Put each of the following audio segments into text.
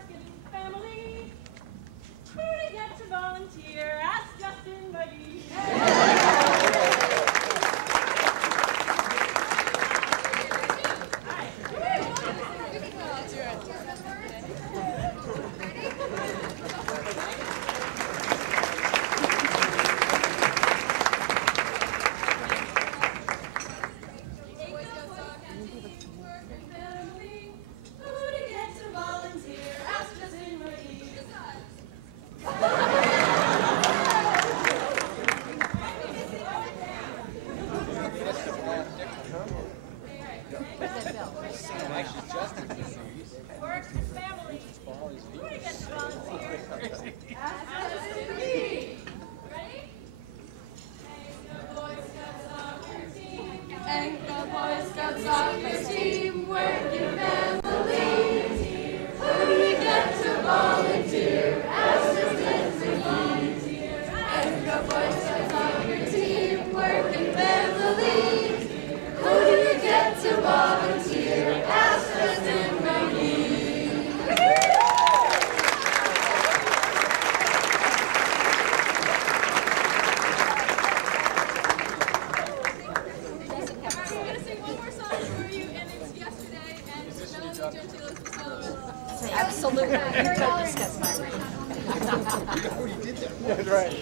working family. Who to get to volunteer? Ask Justin Muddy. Absolutely. Don't discuss my ring. You already did that. That's right.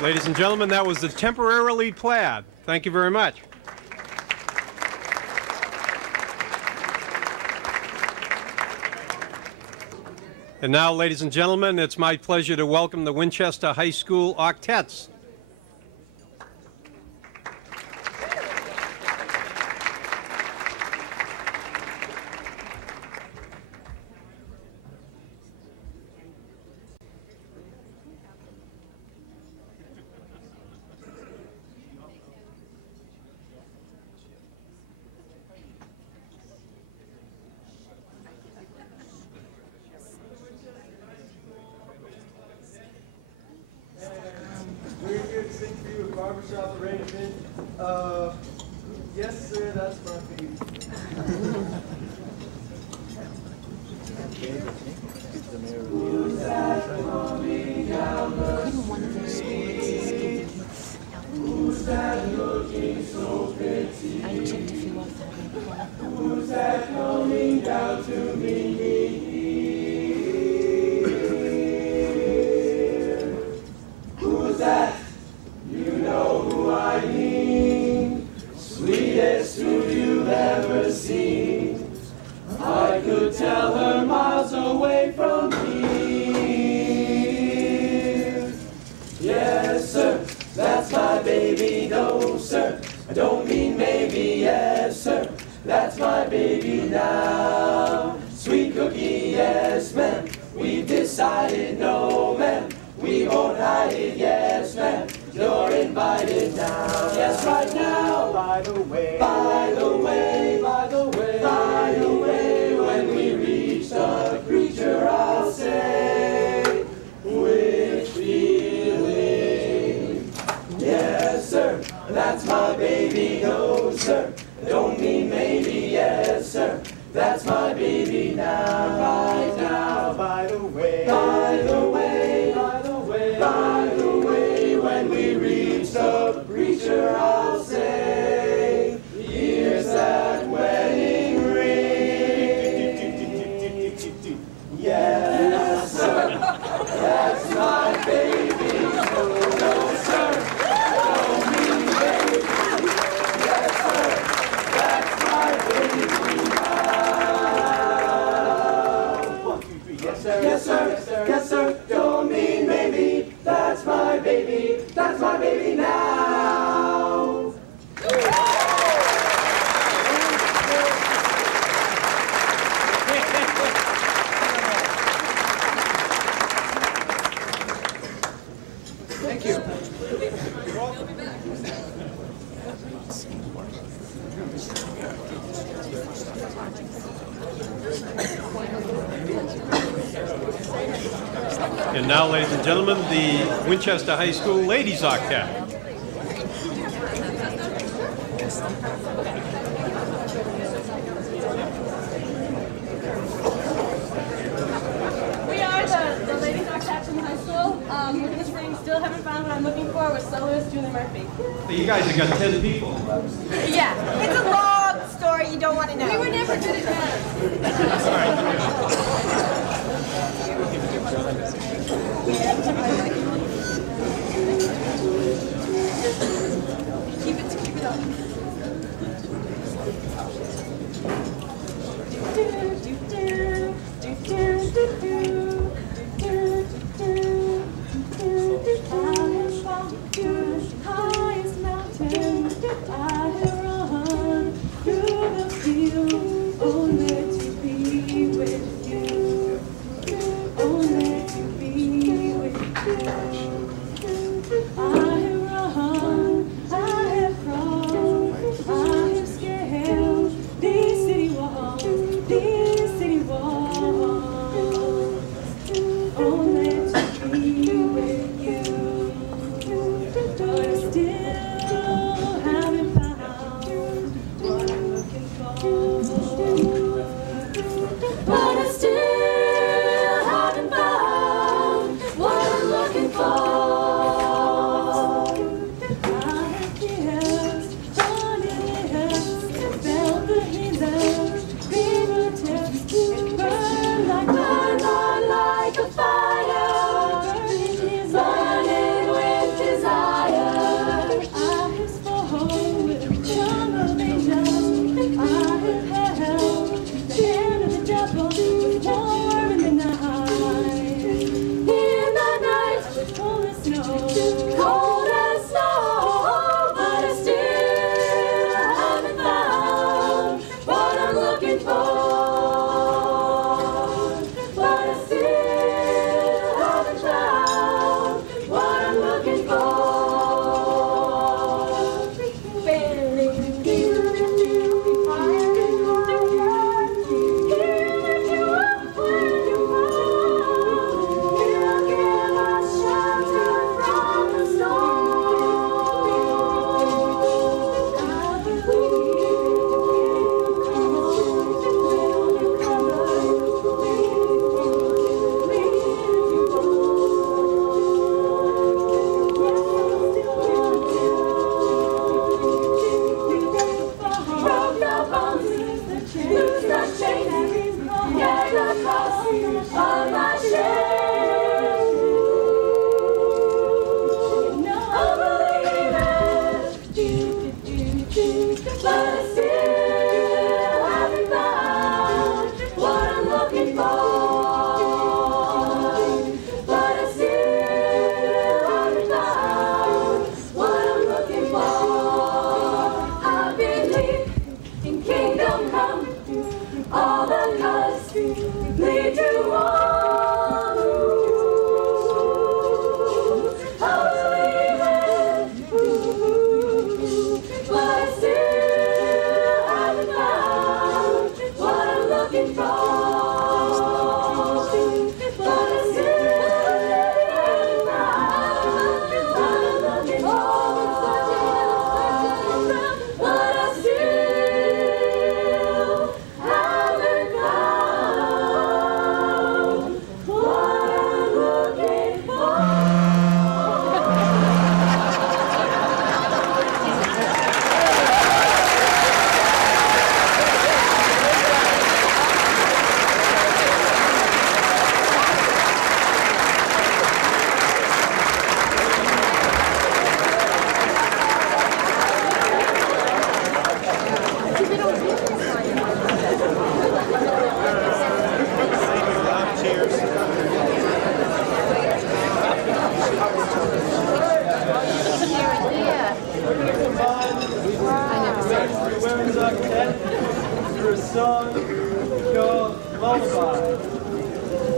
Ladies and gentlemen, that was the Temporarily Plaid. Thank you very much. And now, ladies and gentlemen, it's my pleasure to welcome the Winchester High School Octets. Very good to sing for you with barbershop arrangement. Yes, sir, that's my baby. Who's that coming down the street? Who's that looking so pretty? I checked if you want that. Who's that coming down to meet me? Who's that? You know who I mean. Sweetest who you've ever seen. I could would tell her miles away from here. Yes, sir, that's my baby. No, sir, I don't mean maybe. Yes, sir, that's my baby now. Sweet cookie, yes, ma'am. We've decided, no, ma'am. We won't hide it, yes, ma'am. You're invited now. Yes, right now. By the way, By the way, by the way, by the way, when we reach the creature, I'll say, with feeling. Yes, sir, that's my baby. No, sir, don't mean maybe. Yes, sir, that's my baby now. Right now. by the way, By the way, by the way, by the way, when we reach the preacher, I'll say, here's that wedding ring. Yes, sir, that's my baby. No, sir, don't mean baby. Yes, sir, that's my baby now. 1, 2, 3, yes sir, Yes, sir, yes, sir, don't mean maybe. That's my baby now. Thank you. And now, ladies and gentlemen, the Winchester High School Ladies Octet. We are the ladies octet from high school. We're gonna sing Still Haven't Found What I'm Looking For with soloist Julie Murphy. You guys have got 10 people. Yeah, it's a long story you don't want to know. We were never good at that. Keep it up. Only to be with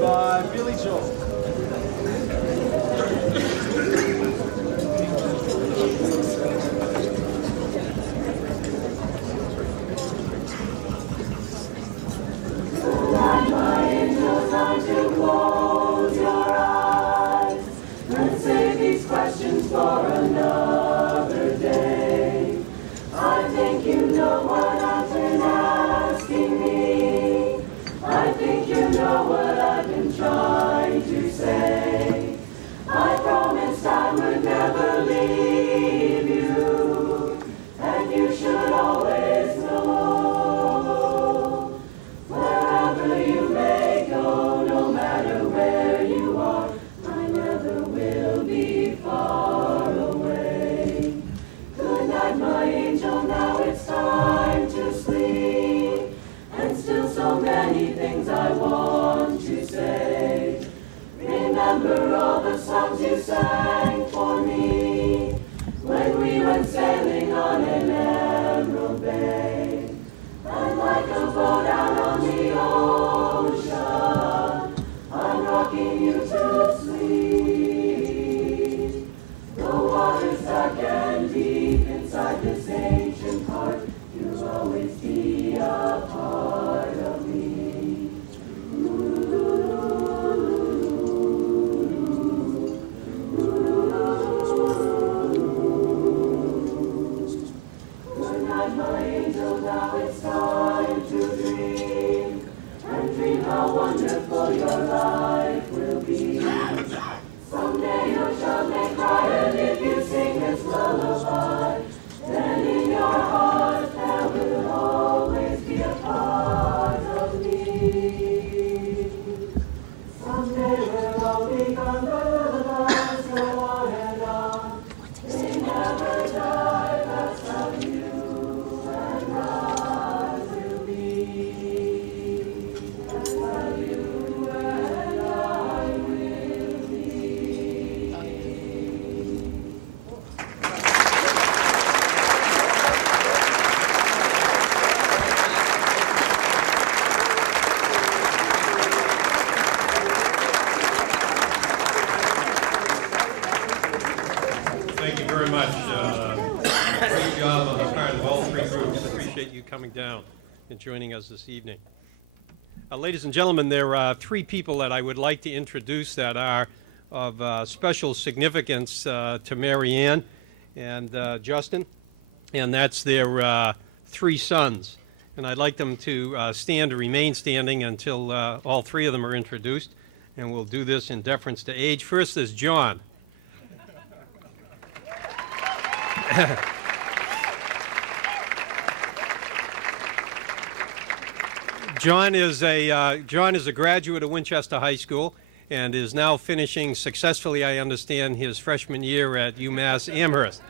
by Billy Joel. Thank you very much. Great job on the part of all three groups. Appreciate you coming down and joining us this evening. Ladies and gentlemen, there are three people that I would like to introduce that are of special significance to Mary Ann and Justin, and that's their three sons. And I'd like them to stand or remain standing until all three of them are introduced, and we'll do this in deference to age. First is John. John is a graduate of Winchester High School and is now finishing successfully, I understand, his freshman year at UMass Amherst.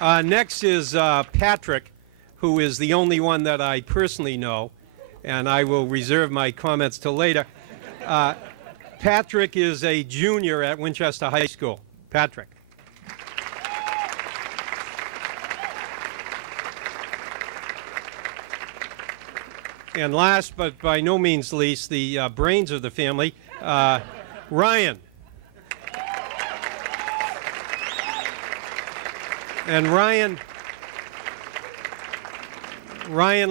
Next is Patrick, who is the only one that I personally know, and I will reserve my comments till later. Patrick is a junior at Winchester High School. Patrick. And last, but by no means least, the brains of the family, Ryan. And Ryan,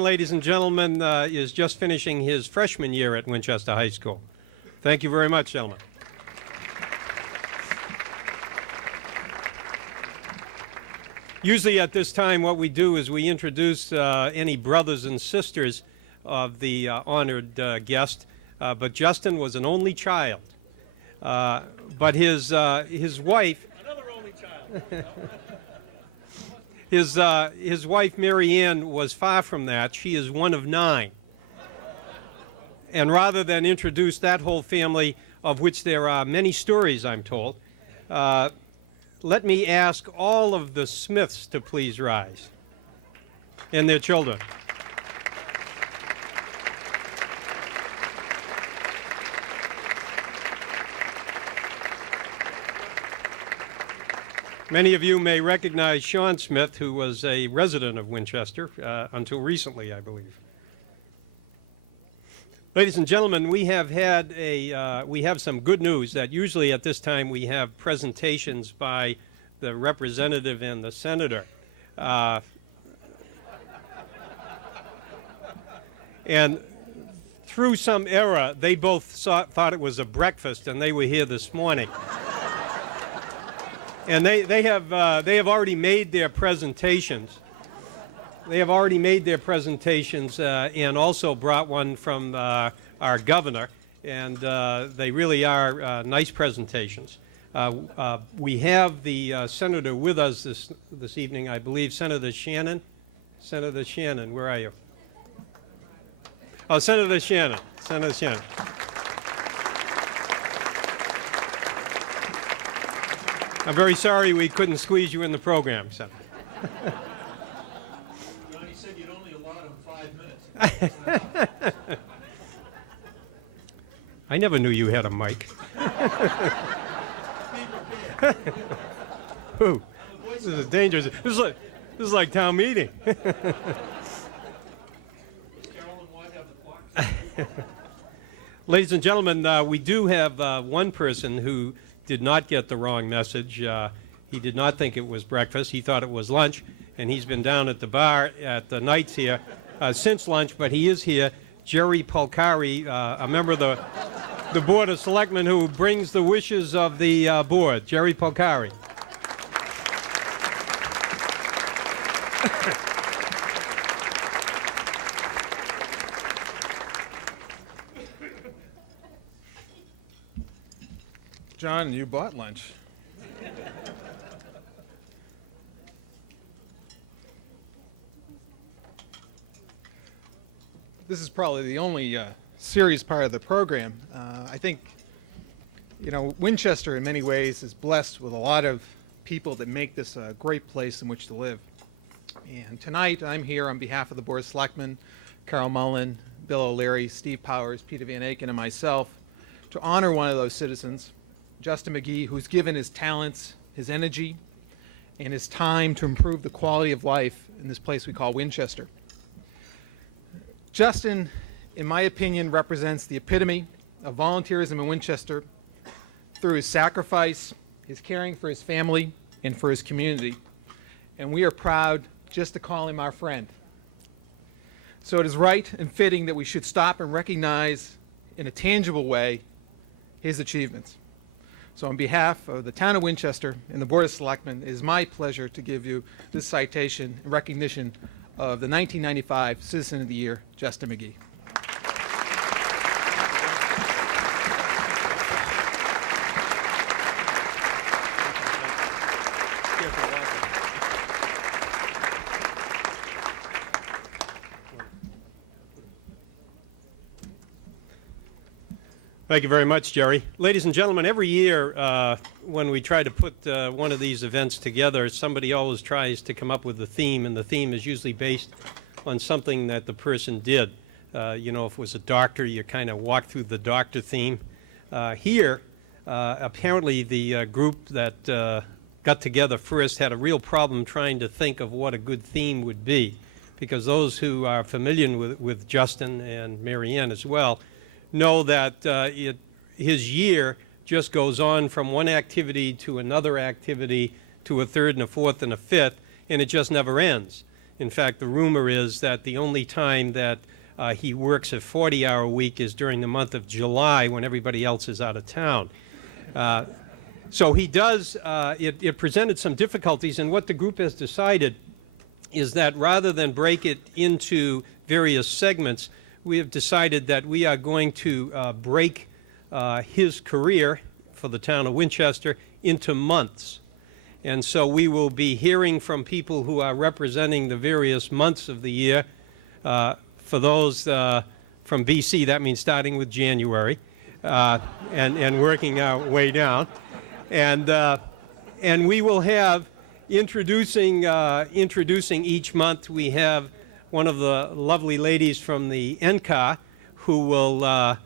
ladies and gentlemen, is just finishing his freshman year at Winchester High School. Thank you very much, gentlemen. Usually at this time, what we do is we introduce any brothers and sisters of the honored guest, but Justin was an only child. But his wife... Another only child. His wife, Mary Ann, was far from that. She is one of 9. And rather than introduce that whole family, of which there are many stories, I'm told, let me ask all of the Smiths to please rise, and their children. Many of you may recognize Sean Smith, who was a resident of Winchester until recently, I believe. Ladies and gentlemen, we have some good news that usually at this time we have presentations by the representative and the senator. And through some error, they both thought it was a breakfast, and they were here this morning. And they have already made their presentations. They have already made their presentations and also brought one from our governor, and they really are nice presentations. We have the senator with us this evening, I believe, Senator Shannon. Senator Shannon, where are you? Oh, Senator Shannon. Senator Shannon. I'm very sorry we couldn't squeeze you in the program, Senator. Johnny said you'd only allot him 5 minutes. I never knew you had a mic. Ooh, this is dangerous. This is like town meeting. Carolyn White have the clock. Ladies and gentlemen, we do have one person who did not get the wrong message. He did not think it was breakfast. He thought it was lunch, and he's been down at the bar at the Knights here since lunch, but he is here. Jerry Polcari, a member of the Board of Selectmen who brings the wishes of the board. Jerry Polcari. John, you bought lunch. This is probably the only serious part of the program. I think, Winchester in many ways is blessed with a lot of people that make this a great place in which to live. And tonight I'm here on behalf of the Board of Selectmen, Carol Mullen, Bill O'Leary, Steve Powers, Peter Van Aken, and myself to honor one of those citizens, Justin McGee, who's given his talents, his energy, and his time to improve the quality of life in this place we call Winchester. Justin, in my opinion, represents the epitome of volunteerism in Winchester through his sacrifice, his caring for his family, and for his community. And we are proud just to call him our friend. So it is right and fitting that we should stop and recognize in a tangible way his achievements. So on behalf of the town of Winchester and the Board of Selectmen, it is my pleasure to give you this citation in recognition of the 1995 Citizen of the Year, Justin McGee. Thank you very much, Jerry. Ladies and gentlemen, every year when we try to put one of these events together, somebody always tries to come up with a theme, and the theme is usually based on something that the person did. If it was a doctor, you kind of walk through the doctor theme. Here, apparently the group that got together first had a real problem trying to think of what a good theme would be, because those who are familiar with Justin and Marianne as well know that his year just goes on from one activity to another activity to a third and a fourth and a fifth, and it just never ends. In fact, the rumor is that the only time that he works a 40-hour week is during the month of July when everybody else is out of town. So he does, it presented some difficulties, and what the group has decided is that rather than break it into various segments, we have decided that we are going to break his career for the town of Winchester into months. And so we will be hearing from people who are representing the various months of the year. For those from BC, that means starting with January and working our way down. And we will have introducing each month, we have one of the lovely ladies from the NCAR who will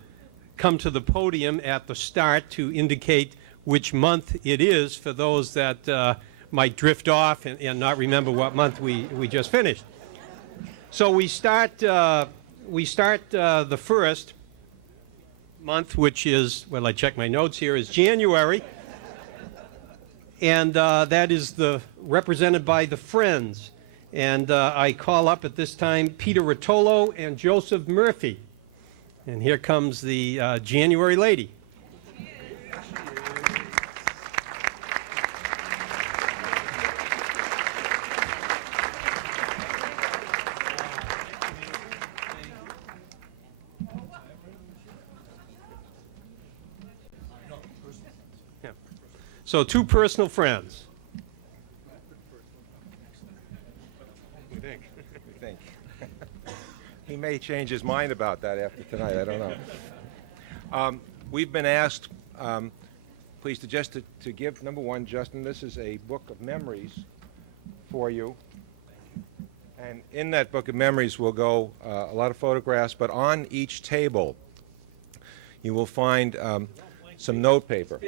come to the podium at the start to indicate which month it is for those that might drift off and not remember what month we just finished. So we start the first month, which is, well, I check my notes here, is January. And that is represented by the Friends. And I call up at this time Peter Rotolo and Joseph Murphy. And here comes the January lady. Yeah. So 2 personal friends. He may change his mind about that after tonight. I don't know. We've been asked, please, to give, number one, Justin, this is a book of memories for you. And in that book of memories will go a lot of photographs, but on each table you will find some note paper.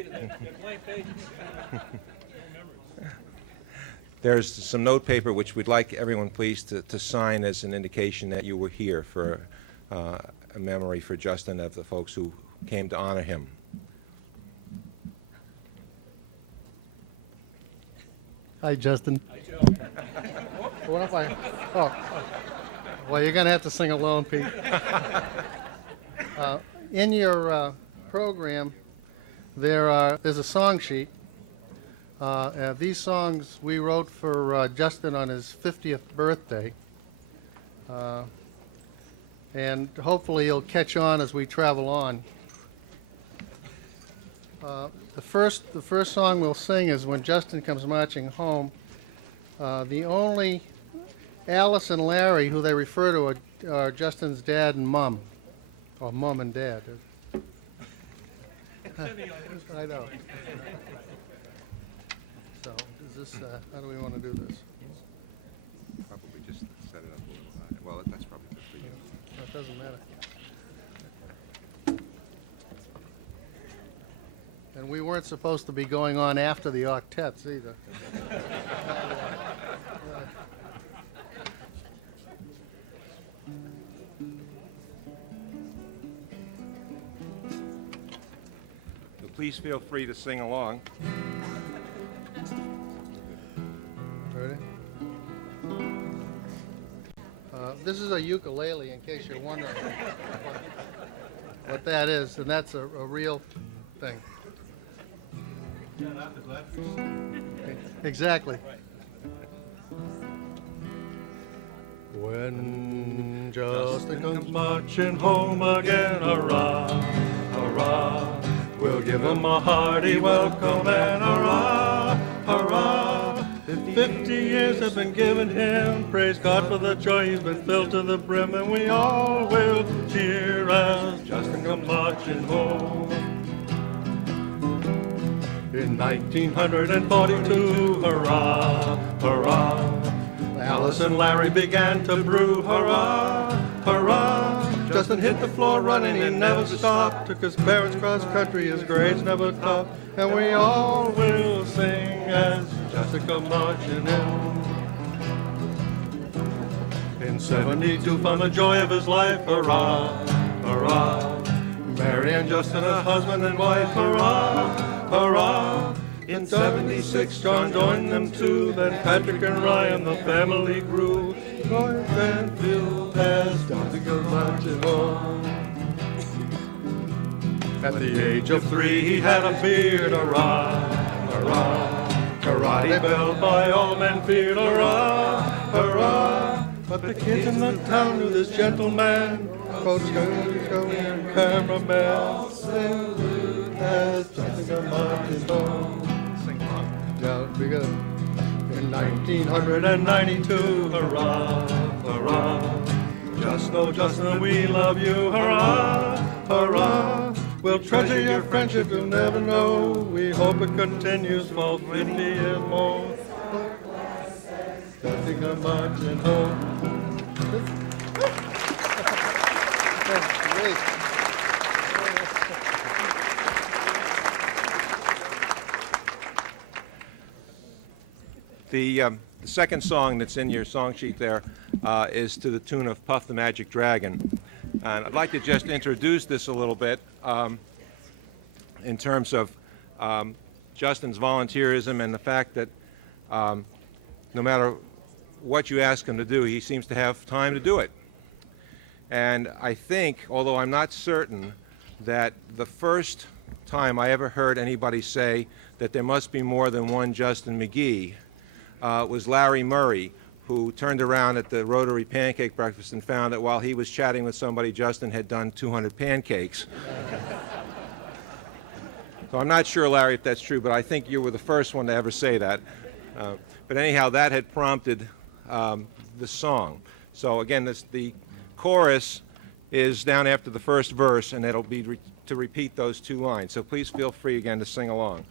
There's some note paper which we'd like everyone, please, to sign as an indication that you were here for a memory for Justin of the folks who came to honor him. Hi, Justin. Hi, Joe. What if I? Oh, well, you're going to have to sing alone, Pete. In your program, there's a song sheet. These songs we wrote for Justin on his 50th birthday, and hopefully he'll catch on as we travel on. The first song we'll sing is When Justin Comes Marching Home. The only Alice and Larry who they refer to are Justin's dad and mom, or mom and dad. I know. So, is this, how do we want to do this? Probably just set it up a little higher. Well, that's probably good for you. No, it doesn't matter. And we weren't supposed to be going on after the octets either. So please feel free to sing along. Ready? This is a ukulele, in case you're wondering what that is, and that's a real thing. Exactly. When Justin comes marching home again, hurrah, hurrah, we'll give him a hearty welcome and hurrah, hurrah. 50 years have been given him, praise God for the joy he's been filled to the brim, and we all will cheer as Justin comes marching home. In 1942, hurrah, hurrah, Alice and Larry began to brew, hurrah, hurrah. Justin hit the floor running, he never stopped, took his parents cross country, his grades never stopped, and we all will sing as Justin come marching in 72, found the joy of his life, hurrah, hurrah. Mary and Justin, a husband and wife, hurrah, hurrah. In 76, John joined them too. Then Patrick and Ryan, the family grew. North and Phil as Justin goes marching home. At the age of 3, he had a beard, hurrah, hurrah. Karate bell by all men feared, hurrah, hurrah. But the kids in the town knew this gentleman. Coach, cameraman, salute as Justin comes marching home. Yeah, we got it. In 1992, hurrah, hurrah. Just know, Justin, we love you, hurrah, hurrah. We'll treasure your friendship, you'll never know. We hope it continues for 50 years more. Justin comes marching home. Great. The second song that's in your song sheet there is to the tune of Puff the Magic Dragon. And I'd like to just introduce this a little bit in terms of Justin's volunteerism and the fact that no matter what you ask him to do, he seems to have time to do it. And I think, although I'm not certain, that the first time I ever heard anybody say that there must be more than one Justin McGee was Larry Murray, who turned around at the Rotary Pancake Breakfast and found that while he was chatting with somebody, Justin had done 200 pancakes. So I'm not sure, Larry, if that's true, but I think you were the first one to ever say that. But anyhow, that had prompted the song. So again, the chorus is down after the first verse, and it'll be to repeat those two lines. So please feel free again to sing along.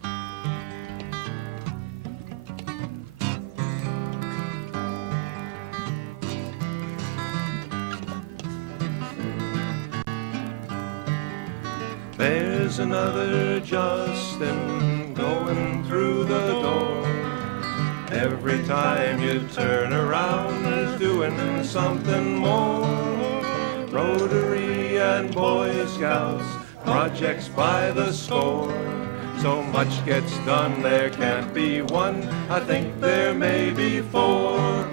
There's another Justin going through the door. Every time you turn around, he's doing something more. Rotary and Boy Scouts, projects by the score. So much gets done, there can't be one. I think there may be four.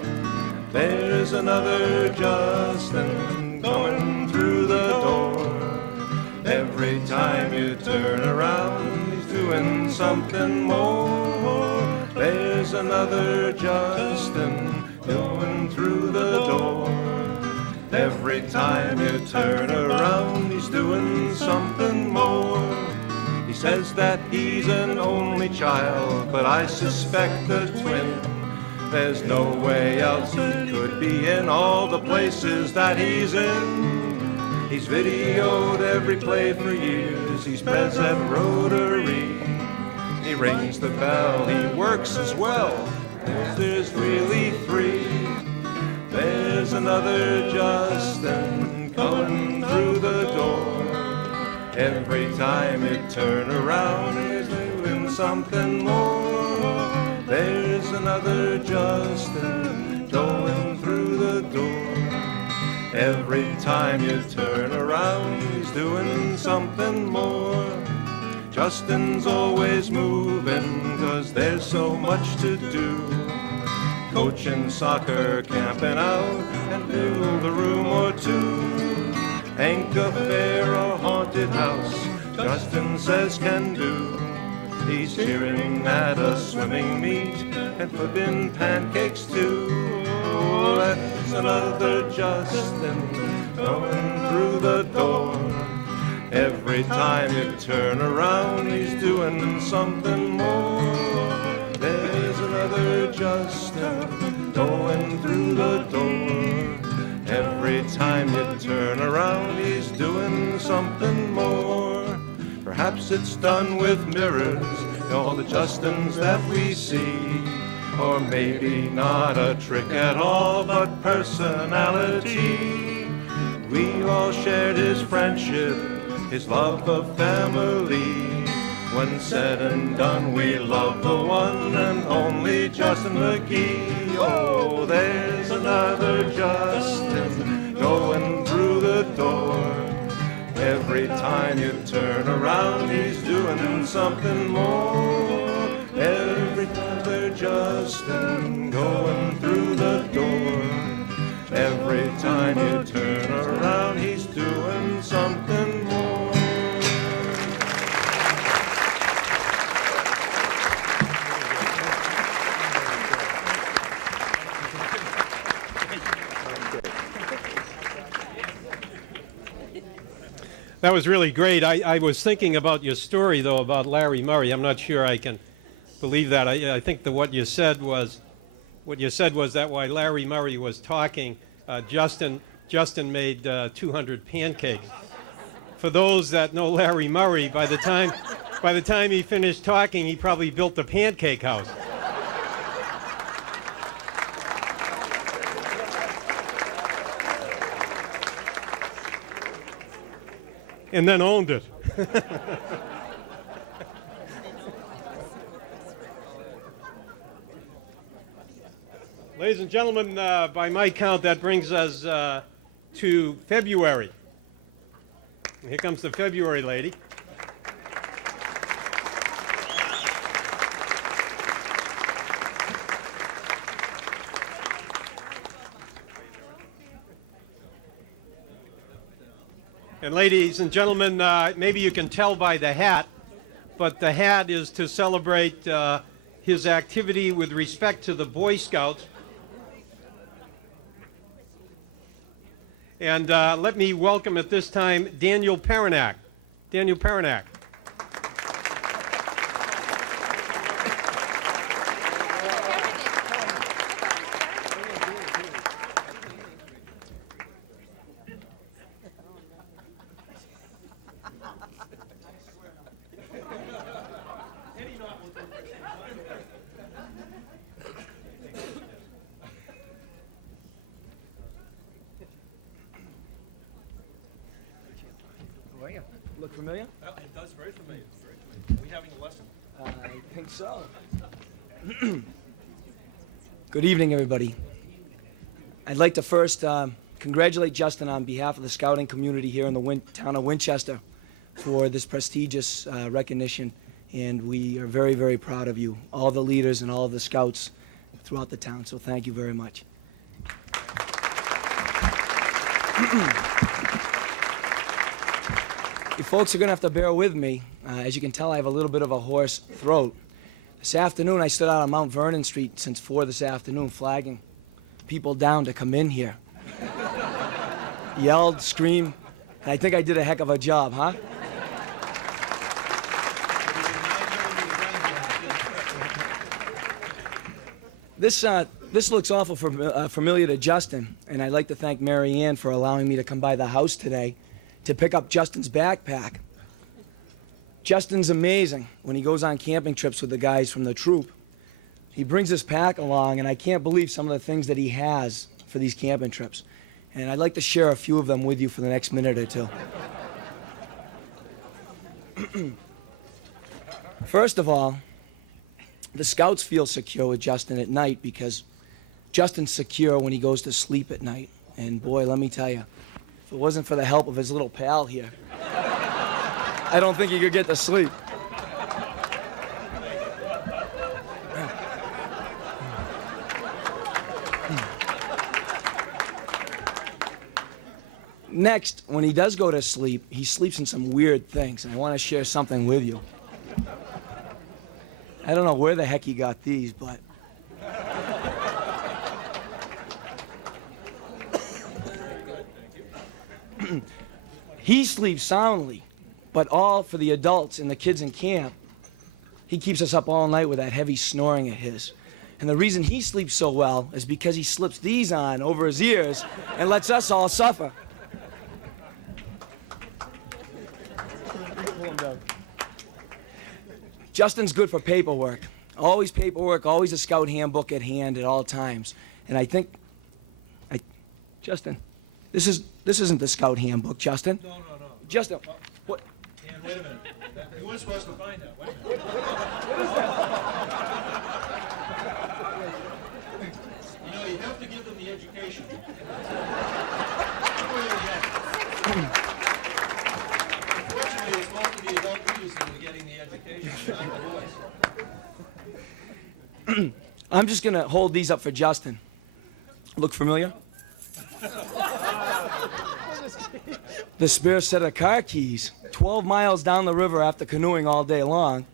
There's another Justin going through the door. Every time you turn around, he's doing something more. There's another Justin going through the door. Every time you turn around, he's doing something more. He says that he's an only child, but I suspect a twin. There's no way else he could be in all the places that he's in. He's videoed every play for years. He's pres at Rotary. He rings the bell. He works as well. There's really three. There's another Justin coming through the door. Every time you turn around, he's doing something more. There's another Justin going through the door. Every time you turn around, he's doing something more. Justin's always moving, 'cause there's so much to do. Coaching soccer, camping out, and build a room or two. Ain't a fair or haunted house, Justin says can do. He's cheering at a swimming meet, and flipping pancakes too. Oh, that's another Justin going through the door. Every time you turn around, he's doing something more. There's another Justin going through the door. Every time you turn around, he's doing something more. Perhaps it's done with mirrors, all the Justins that we see. Or maybe not a trick at all, but personality. We all shared his friendship, his love of family. When said and done, we love the one and only Justin McGee. Oh, there's another Justin going through the door. Every time you turn around, he's doing something more. Every other Justin going through the door. Every time you turn around, he's doing something more. That was really great. I was thinking about your story, though, about Larry Murray. I'm not sure I can believe that. I think that what you said was that while Larry Murray was talking, Justin made 200 pancakes. For those that know Larry Murray, by the time he finished talking, he probably built the pancake house. And then owned it. Ladies and gentlemen, by my count, that brings us to February. Here comes the February lady. And ladies and gentlemen, maybe you can tell by the hat, but the hat is to celebrate his activity with respect to the Boy Scouts. And let me welcome at this time Daniel Perinack. Daniel Perinack. Look familiar? It does, very familiar. Are we having a lesson? I think so. Good evening, everybody. I'd like to first congratulate Justin on behalf of the scouting community here in the town of Winchester for this prestigious recognition, and we are very, very proud of you, all the leaders and all of the scouts throughout the town, so thank you very much. You folks are going to have to bear with me. As you can tell, I have a little bit of a hoarse throat. This afternoon, I stood out on Mount Vernon Street since 4 this afternoon, flagging people down to come in here. Yelled, screamed, and I think I did a heck of a job, huh? This looks awful familiar to Justin, and I'd like to thank Mary Ann for allowing me to come by the house today to pick up Justin's backpack. Justin's amazing when he goes on camping trips with the guys from the troop. He brings his pack along, and I can't believe some of the things that he has for these camping trips. And I'd like to share a few of them with you for the next minute or two. First of all, the scouts feel secure with Justin at night because Justin's secure when he goes to sleep at night. And boy, let me tell you, if it wasn't for the help of his little pal here, I don't think he could get to sleep. Next, when he does go to sleep, he sleeps in some weird things, and I want to share something with you. I don't know where the heck he got these, but he sleeps soundly, but all for the adults and the kids in camp. He keeps us up all night with that heavy snoring of his. And the reason he sleeps so well is because he slips these on over his ears and lets us all suffer. Justin's good for paperwork. Always paperwork, always a scout handbook at hand at all times. And I think, Justin, this isn't the scout handbook, Justin. No. Justin, what? Dan, wait a minute. You weren't supposed to find that. Wait a minute. You know, you have to give them the education. Unfortunately, it's most of the adult readers that are getting the education, not the boys. I'm just going to hold these up for Justin. Look familiar? The spare set of car keys, 12 miles down the river after canoeing all day long.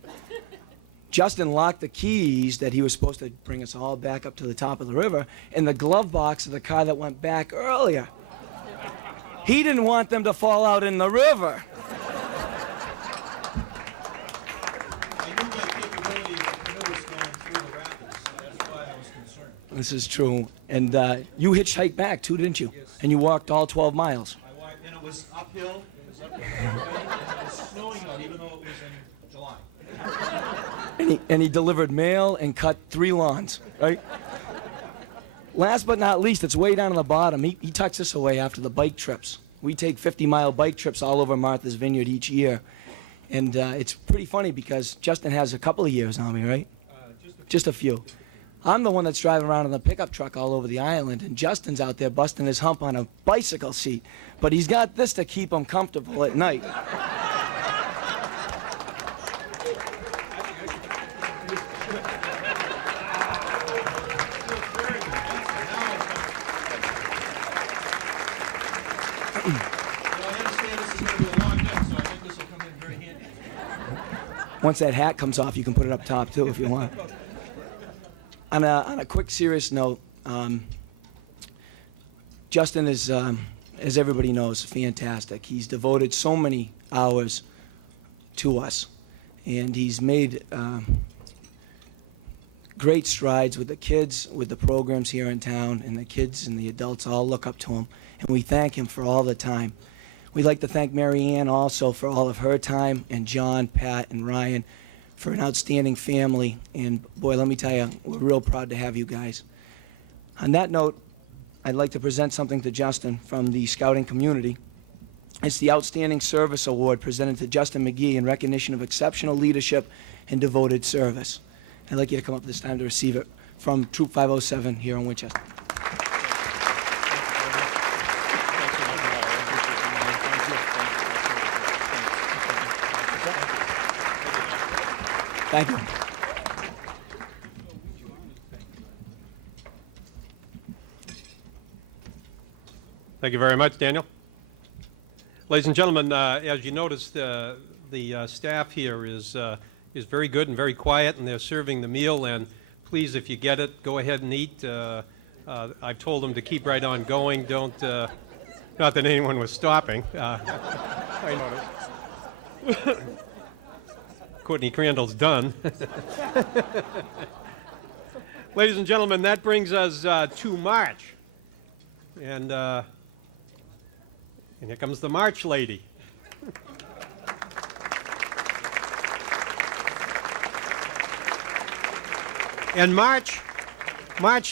Justin locked the keys that he was supposed to bring us all back up to the top of the river in the glove box of the car that went back earlier. He didn't want them to fall out in the river. I knew my capability of canoes going through the rapids, so that's why I was concerned. This is true. And you hitchhiked back too, didn't you? Yes. And you walked all 12 miles. I walked, and it was uphill. It was uphill. It was snowing out, even though it was in July. And he delivered mail and cut 3 lawns, right? Last but not least, it's way down on the bottom. He tucks this away after the bike trips. We take 50-mile bike trips all over Martha's Vineyard each year. And it's pretty funny because Justin has a couple of years on me, right? Just a few. I'm the one that's driving around in the pickup truck all over the island, and Justin's out there busting his hump on a bicycle seat. But he's got this to keep him comfortable at night. Once that hat comes off, you can put it up top, too, if you want. On a quick, serious note, Justin is, as everybody knows, fantastic. He's devoted so many hours to us, and he's made great strides with the kids, with the programs here in town, and the kids and the adults all look up to him, and we thank him for all the time. We'd like to thank Mary Ann also for all of her time, and John, Pat, and Ryan for an outstanding family. And boy, let me tell you, we're real proud to have you guys. On that note, I'd like to present something to Justin from the scouting community. It's the Outstanding Service Award presented to Justin McGee in recognition of exceptional leadership and devoted service. I'd like you to come up this time to receive it from Troop 507 here in Winchester. Thank you. Thank you very much, Daniel. Ladies and gentlemen, as you noticed, the staff here is very good and very quiet, and they're serving the meal. And please, if you get it, go ahead and eat. I've told them to keep right on going. Don't, not that anyone was stopping. I noticed. Courtney Crandall's done. Ladies and gentlemen, that brings us to March. And here comes the March lady. And March,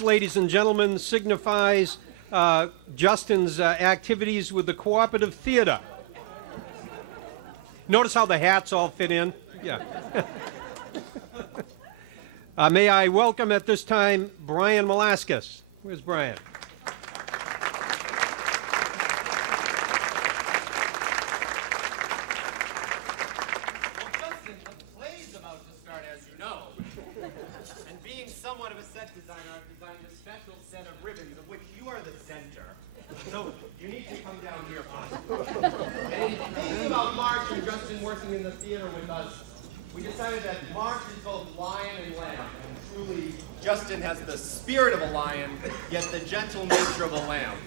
ladies and gentlemen, signifies Justin's activities with the Cooperative Theater. Notice how the hats all fit in? Yeah. May I welcome at this time Brian Malaskis. Where's Brian? So you need to come down here first. And thinking about March and Justin working in the theater with us, we decided that March is both lion and lamb. And truly, Justin has the spirit of a lion, yet the gentle nature of a lamb.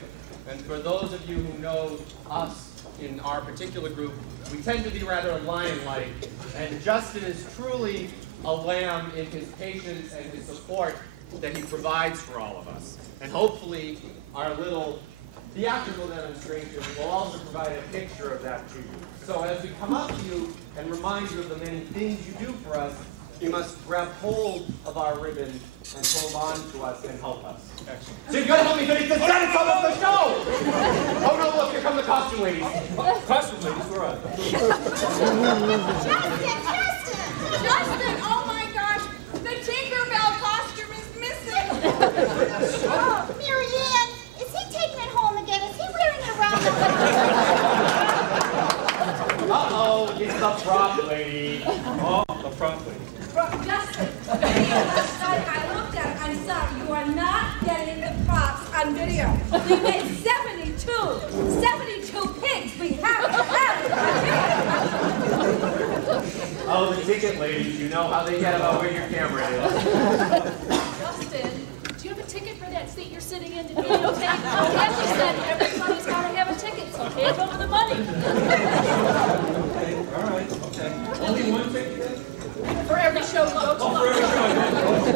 And for those of you who know us in our particular group, we tend to be rather lion-like. And Justin is truly a lamb in his patience and his support that he provides for all of us. And hopefully, our little theatrical demonstration will also provide a picture of that to you. So as we come up to you and remind you of the many things you do for us, you must grab hold of our ribbon and hold on to us and help us. Excellent. So you've got to help me finish this sentence of the show! Oh no, look, here come the costume ladies. Costume ladies, where are they? Justin! Oh my gosh! The Tinkerbell costume is missing! Oh, Mary Ann, is he taking it home again? Is he wearing it around the... Uh-oh, it's the prop lady. Oh, the prop lady. Justin, last night I looked at it, I'm sorry, you are not getting the props on video. We made 72 pigs. We have to have it. Oh, the ticket ladies, you know how they get about where your camera is. Justin, do you have a ticket for that seat you're sitting in to videotape? Kathy said everybody's got to have a ticket, so hand over the money. Okay, all right, okay. Only one ticket? For every show you go to.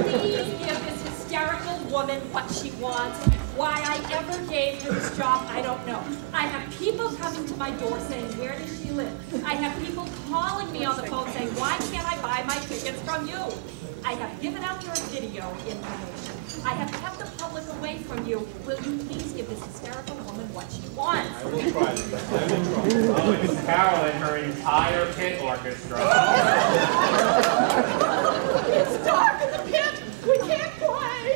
Please give this hysterical woman what she wants. Why I ever gave her this job, I don't know. I have people coming to my door saying, where does she live? I have people calling me on the phone saying, why can't I buy my tickets from you? I have given out your video information. I have kept the public away from you. Will you please give this hysterical woman what she wants? I will try this. I will try. Oh, it's Carol and her entire pit orchestra. It's dark in the pit! We can't play!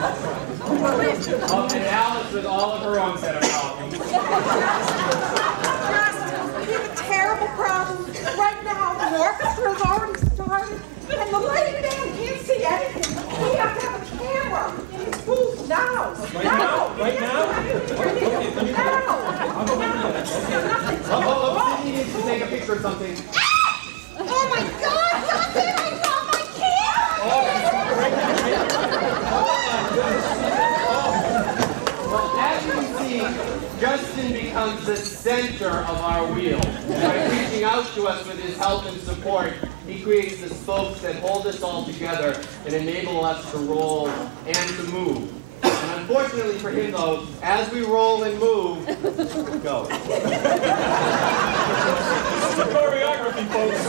Oh, and Alice with all of her own set of problems. We have a terrible problem. Right now, the orchestra has already started, and the lady band can't see anything. We have to have a camera in this booth now. Right now? Oh, Cindy needs to take a picture of something. Oh my God, Justin, I dropped my Well, as you can see, Justin becomes the center of our wheel. By reaching out to us with his help and support, he creates the spokes that hold us all together and enable us to roll and to move. And unfortunately for him, though, as we roll and move, go. This is choreography, folks.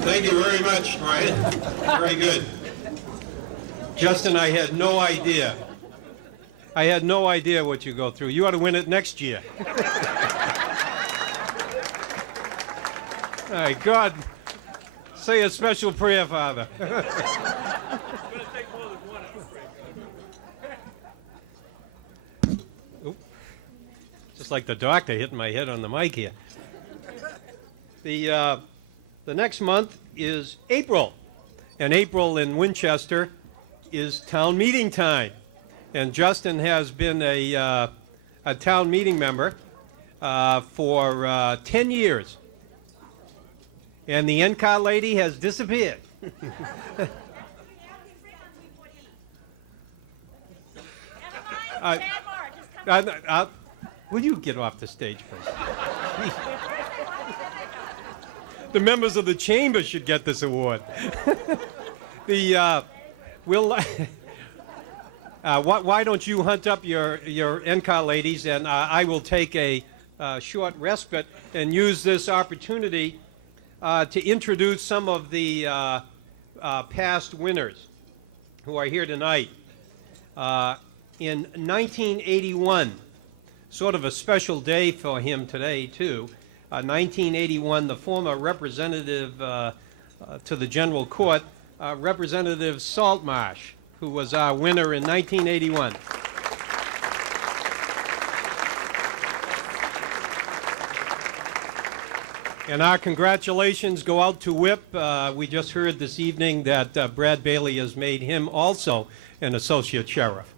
Thank you very much, Ryan. Very good. Justin, I had no idea. I had no idea what you go through. You ought to win it next year. All right, God, say a special prayer, Father. Oop. Just like the doctor hitting my head on the mic here. The next month is April, and April in Winchester is town meeting time. And Justin has been a town meeting member for 10 years. And the NCAR lady has disappeared. Will you get off the stage, please? The members of the chamber should get this award. Why don't you hunt up your NCAR ladies, and I will take a short respite and use this opportunity to introduce some of the past winners who are here tonight. In 1981, sort of a special day for him today, too. 1981, the former representative to the General Court, Representative Saltmarsh, who was our winner in 1981. And our congratulations go out to Whip. We just heard this evening that Brad Bailey has made him also an associate sheriff.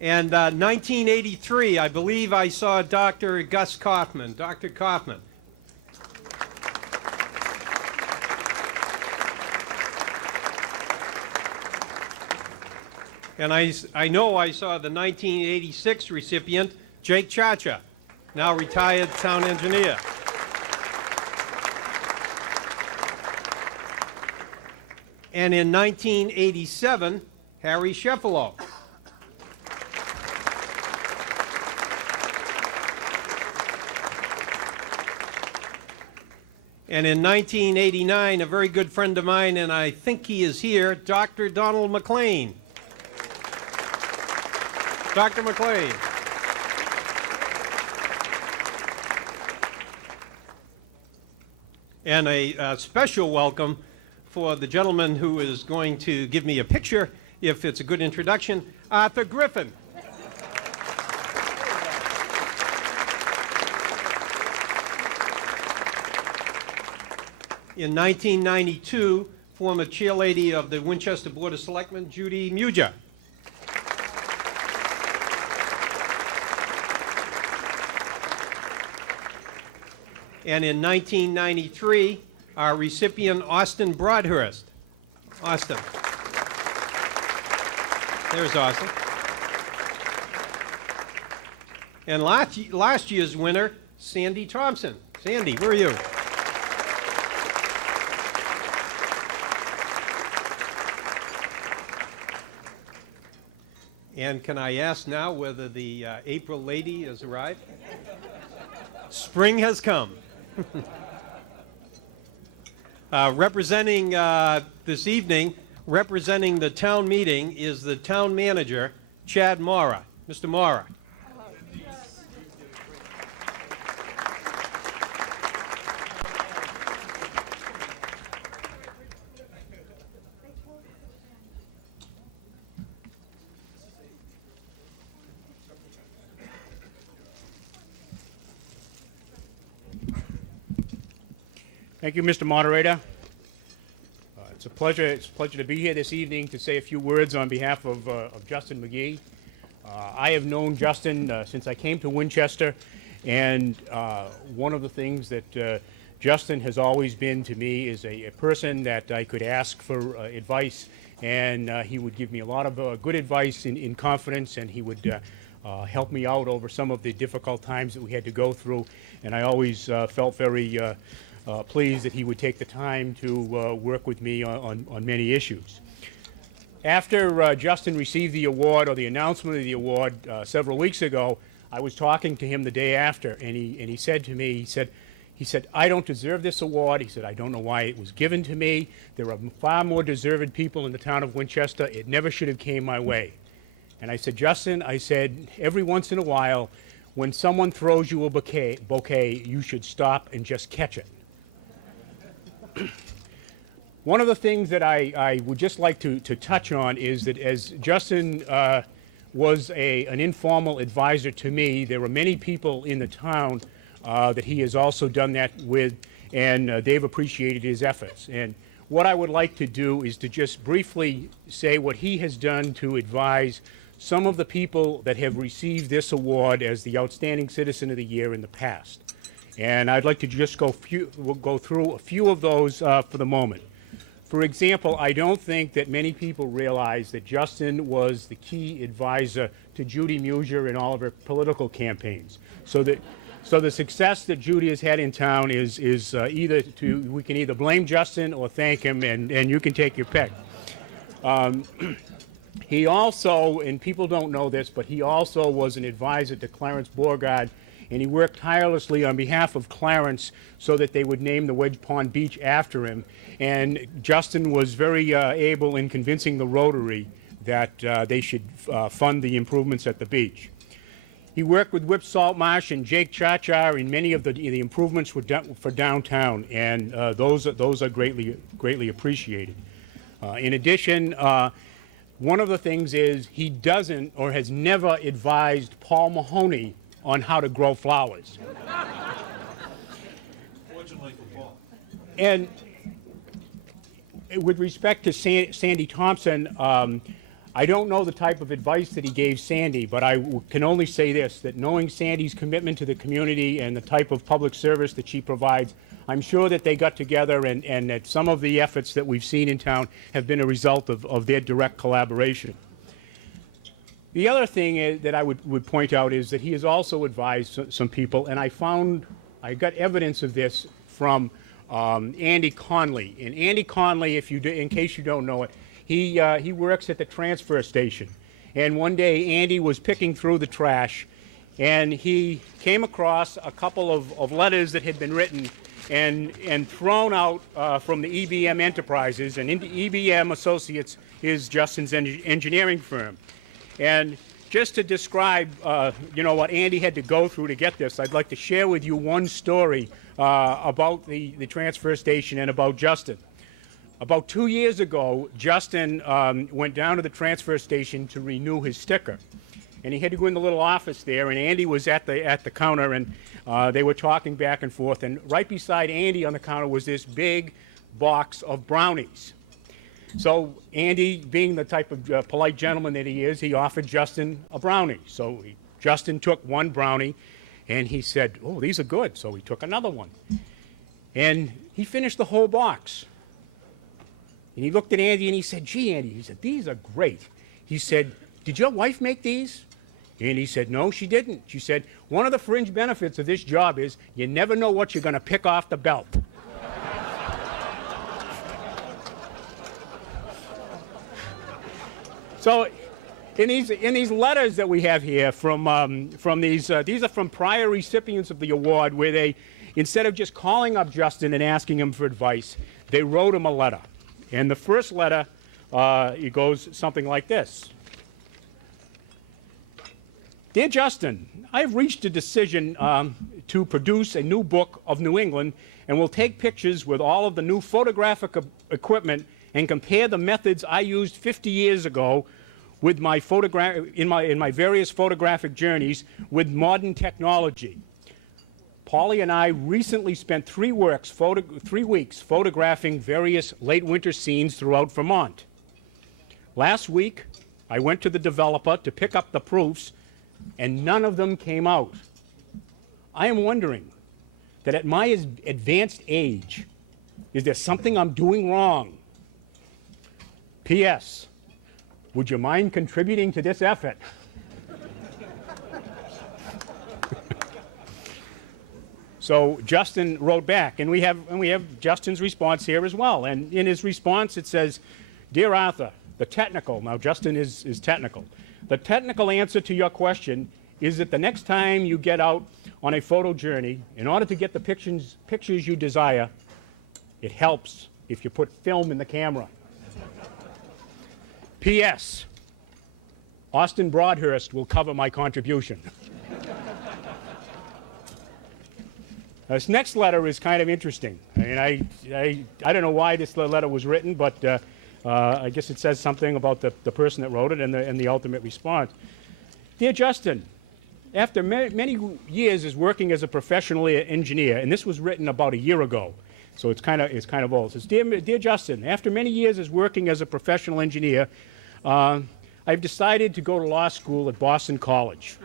And 1983, I believe I saw Dr. Gus Kaufman. Dr. Kaufman. And I know I saw the 1986 recipient, Jake Chacha, now retired town engineer. And in 1987, Harry Sheffalo. And in 1989, a very good friend of mine, and I think he is here, Dr. Donald McLean. Dr. McLean. And a special welcome for the gentleman who is going to give me a picture, if it's a good introduction, Arthur Griffin. In 1992, former chairlady of the Winchester Board of Selectmen, Judy Muja. And in 1993, our recipient, Austin Broadhurst. Austin. There's Austin. And last year's winner, Sandy Thompson. Sandy, where are you? And can I ask now whether the April lady has arrived? Spring has come. Representing this evening, representing the town meeting, is the town manager, Chad Mora. Mr. Mora. Thank you, Mr. Moderator. It's a pleasure to be here this evening to say a few words on behalf of Justin McGee. I have known Justin since I came to Winchester, and one of the things that Justin has always been to me is a person that I could ask for advice, and he would give me a lot of good advice in confidence, and he would help me out over some of the difficult times that we had to go through, and I always felt very pleased that he would take the time to work with me on many issues. After Justin received the award, or the announcement of the award several weeks ago, I was talking to him the day after, and he said to me, he said, I don't deserve this award. He said, I don't know why it was given to me. There are far more deserved people in the town of Winchester. It never should have came my way. And I said, Justin, I said, every once in a while, when someone throws you a bouquet, you should stop and just catch it. One of the things that I would just like to touch on is that as Justin was an informal advisor to me, there were many people in the town that he has also done that with, and they've appreciated his efforts. And what I would like to do is to just briefly say what he has done to advise some of the people that have received this award as the Outstanding Citizen of the Year in the past. And I'd like to just go through a few of those for the moment. For example, I don't think that many people realize that Justin was the key advisor to Judy Musier in all of her political campaigns. So the success that Judy has had in town is we can either blame Justin or thank him, and you can take your pick. He also, and people don't know this, but he also was an advisor to Clarence Beauregard, and he worked tirelessly on behalf of Clarence so that they would name the Wedge Pond Beach after him. And Justin was very able in convincing the Rotary that they should fund the improvements at the beach. He worked with Whip Saltmarsh and Jake Chachar in many of the improvements for downtown, and those are greatly appreciated. In addition, one of the things is he doesn't or has never advised Paul Mahoney on how to grow flowers. Fortunately for Paul. And with respect to Sandy Thompson, I don't know the type of advice that he gave Sandy, but I can only say this, that knowing Sandy's commitment to the community and the type of public service that she provides, I'm sure that they got together and that some of the efforts that we've seen in town have been a result of their direct collaboration. The other thing that I would point out is that he has also advised some people, and I got evidence of this from Andy Conley. And Andy Conley, in case you don't know it, he works at the transfer station. And one day Andy was picking through the trash, and he came across a couple of letters that had been written and thrown out from the EBM Enterprises, and into EBM Associates is Justin's engineering firm. And just to describe, what Andy had to go through to get this, I'd like to share with you one story about the transfer station and about Justin. About 2 years ago, Justin went down to the transfer station to renew his sticker. And he had to go in the little office there, and Andy was at the counter, and they were talking back and forth. And right beside Andy on the counter was this big box of brownies. So Andy, being the type of polite gentleman that he is, he offered Justin a brownie. So Justin took one brownie, and he said, oh, these are good. So he took another one. And he finished the whole box. And he looked at Andy, and he said, gee, Andy, he said, these are great. He said, did your wife make these? And he said, no, she didn't. She said, one of the fringe benefits of this job is you never know what you're going to pick off the belt. So in these letters that we have here from these are from prior recipients of the award, where they, instead of just calling up Justin and asking him for advice, they wrote him a letter. And the first letter, it goes something like this. Dear Justin, I have reached a decision to produce a new book of New England, and will take pictures with all of the new photographic equipment and compare the methods I used 50 years ago with my in my various photographic journeys with modern technology. Polly and I recently spent 3 weeks photographing various late winter scenes throughout Vermont. Last week, I went to the developer to pick up the proofs, and none of them came out. I am wondering that at my advanced age, is there something I'm doing wrong? P.S. Would you mind contributing to this effort? So Justin wrote back, and we have Justin's response here as well. And in his response, it says, Dear Arthur, the technical, now Justin is technical. The technical answer to your question is that the next time you get out on a photo journey, in order to get the pictures you desire, it helps if you put film in the camera. P.S. Austin Broadhurst will cover my contribution. This next letter is kind of interesting. I mean, I don't know why this letter was written, but I guess it says something about the person that wrote it and the ultimate response. Dear Justin, after many years as working as a professional engineer, and this was written about a year ago, so it's kind of old. It says, Dear Justin, after many years as working as a professional engineer, I've decided to go to law school at Boston College.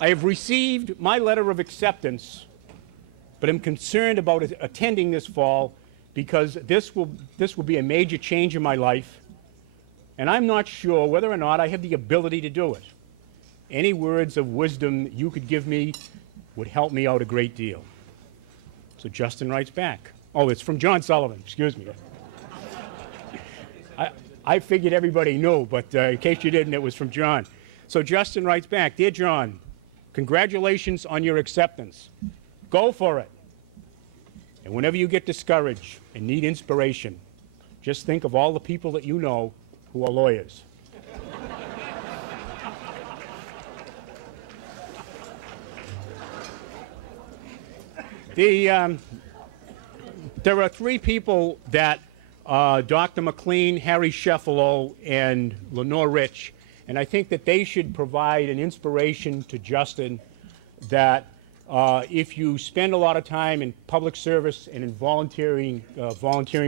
I have received my letter of acceptance, but am concerned about attending this fall because this will be a major change in my life, and I'm not sure whether or not I have the ability to do it. Any words of wisdom you could give me would help me out a great deal. So Justin writes back. Oh, it's from John Sullivan, excuse me. I figured everybody knew, but in case you didn't, it was from John. So Justin writes back, Dear John, congratulations on your acceptance. Go for it. And whenever you get discouraged and need inspiration, just think of all the people that you know who are lawyers. There are 3 people that Dr. McLean, Harry Sheffalo, and Lenore Rich, and I think that they should provide an inspiration to Justin that if you spend a lot of time in public service and in volunteering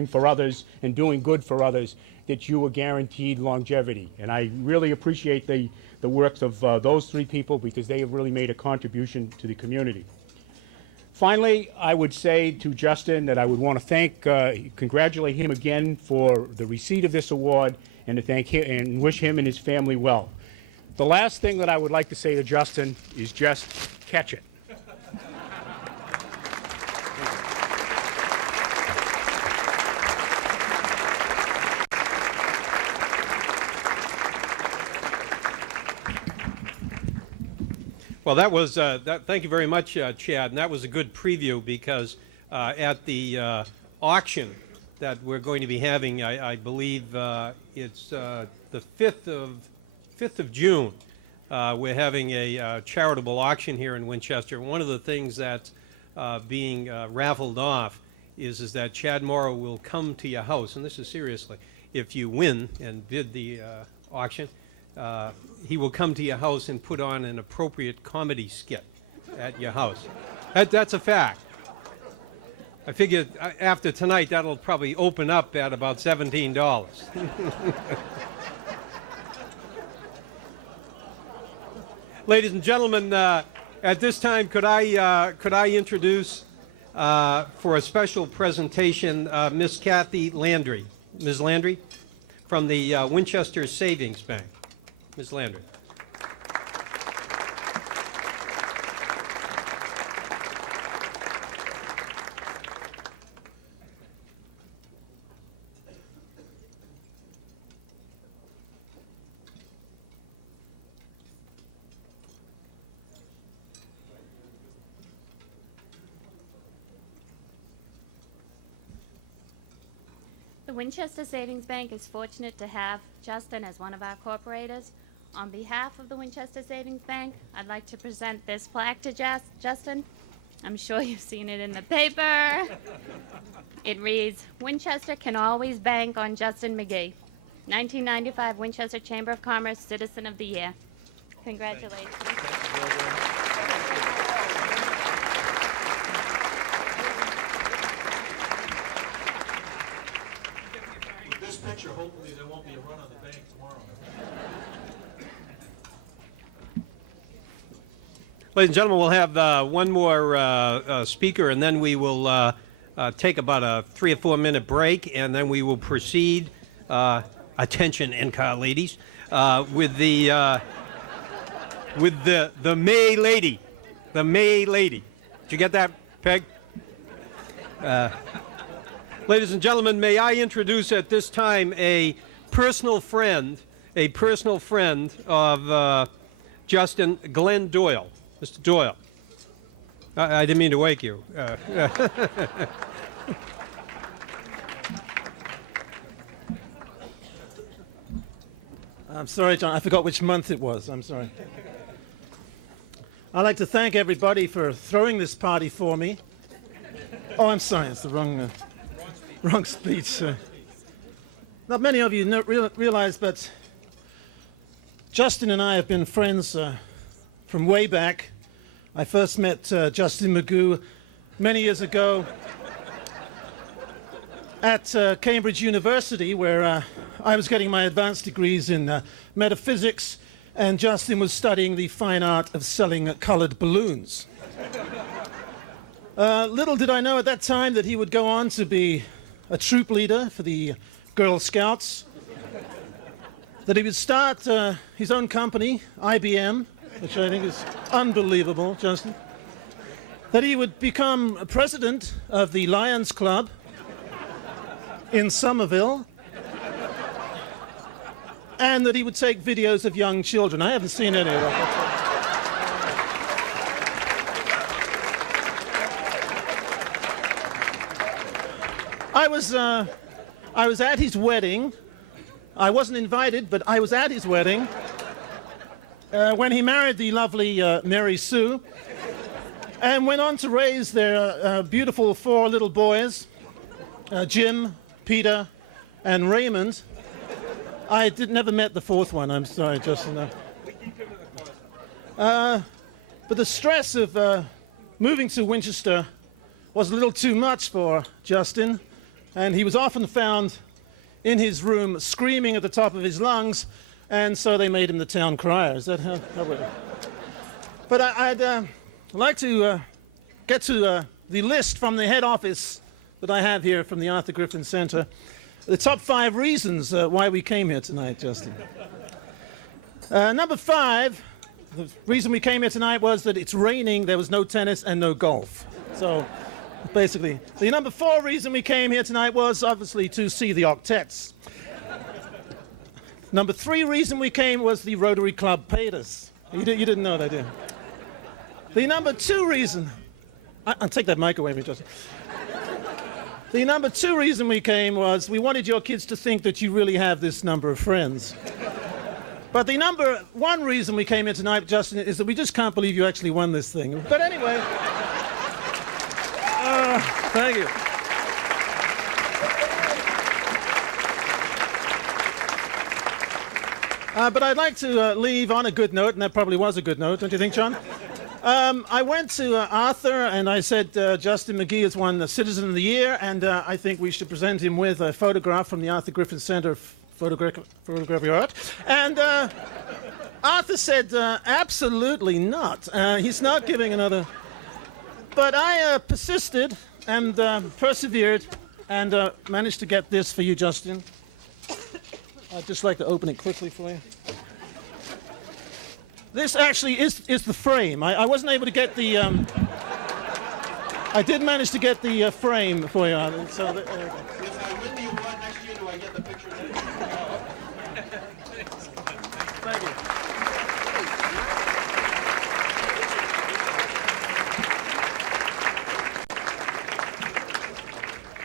for others and doing good for others, that you are guaranteed longevity. And I really appreciate the works of those 3 people because they have really made a contribution to the community. Finally, I would say to Justin that I would want to congratulate him again for the receipt of this award and to thank him and wish him and his family well. The last thing that I would like to say to Justin is just catch it. Well, that was, thank you very much, Chad, and that was a good preview because at the auction that we're going to be having, I believe it's the 5th of June, we're having a charitable auction here in Winchester. One of the things that's being raffled off is that Chad Morrow will come to your house, and this is seriously, if you win and bid the auction, he will come to your house and put on an appropriate comedy skit at your house. That's a fact. I figure after tonight that'll probably open up at about $17. Ladies and gentlemen, at this time, could I introduce for a special presentation Miss Kathy Landry. Ms. Landry, from the Winchester Savings Bank. Ms. Landry. The Winchester Savings Bank is fortunate to have Justin as one of our corporators. On behalf of the Winchester Savings Bank, I'd like to present this plaque to Justin. I'm sure you've seen it in the paper. It reads, "Winchester can always bank on Justin McGee. 1995 Winchester Chamber of Commerce Citizen of the Year." Congratulations. With this picture, hopefully there won't be a run on the bank tomorrow. Ladies and gentlemen, we'll have one more speaker, and then we will take about a 3 or 4 minute break, and then we will proceed, attention in-car ladies, with the May Lady. The May Lady. Did you get that, Peg? Ladies and gentlemen, may I introduce at this time a personal friend of Justin, Glenn Doyle. Mr. Doyle. I didn't mean to wake you. I'm sorry, John. I forgot which month it was. I'm sorry. I'd like to thank everybody for throwing this party for me. Oh, I'm sorry. It's the wrong speech. Not many of you realize, but Justin and I have been friends from way back. I first met Justin Magoo many years ago at Cambridge University, where I was getting my advanced degrees in metaphysics, and Justin was studying the fine art of selling colored balloons. Little did I know at that time that he would go on to be a troop leader for the Girl Scouts, that he would start his own company, IBM, which I think is unbelievable, Justin, that he would become president of the Lions Club in Somerville, and that he would take videos of young children. I haven't seen any of that. I was at his wedding. I wasn't invited, but I was at his wedding when he married the lovely Mary Sue and went on to raise their beautiful 4 little boys, Jim, Peter, and Raymond. I never met the 4th one. I'm sorry, Justin. But the stress of moving to Winchester was a little too much for Justin, and he was often found in his room screaming at the top of his lungs, and so they made him the town crier. Is that how it? But I'd like to get to the list from the head office that I have here from the Arthur Griffin Center. The top 5 reasons why we came here tonight, Justin. Number 5, the reason we came here tonight was that it's raining, there was no tennis and no golf. So, basically. The number 4 reason we came here tonight was obviously to see the octets. Number 3 reason we came was the Rotary Club paid us. You didn't know that, did you? The number 2 reason... I'll take that mic away from you, Justin. The number 2 reason we came was we wanted your kids to think that you really have this number of friends. But the number 1 reason we came here tonight, Justin, is that we just can't believe you actually won this thing. But anyway... thank you. But I'd like to leave on a good note, and that probably was a good note, don't you think, John? I went to Arthur, and I said Justin McGee has won the Citizen of the Year, and I think we should present him with a photograph from the Arthur Griffin Center of Photography Art. And Arthur said, absolutely not. He's not giving another... But I persisted and persevered and managed to get this for you, Justin. I'd just like to open it quickly for you. This actually is the frame. I wasn't able to get the. I did manage to get the frame for you. So that, If I win the award next year, do I get the picture? thank you.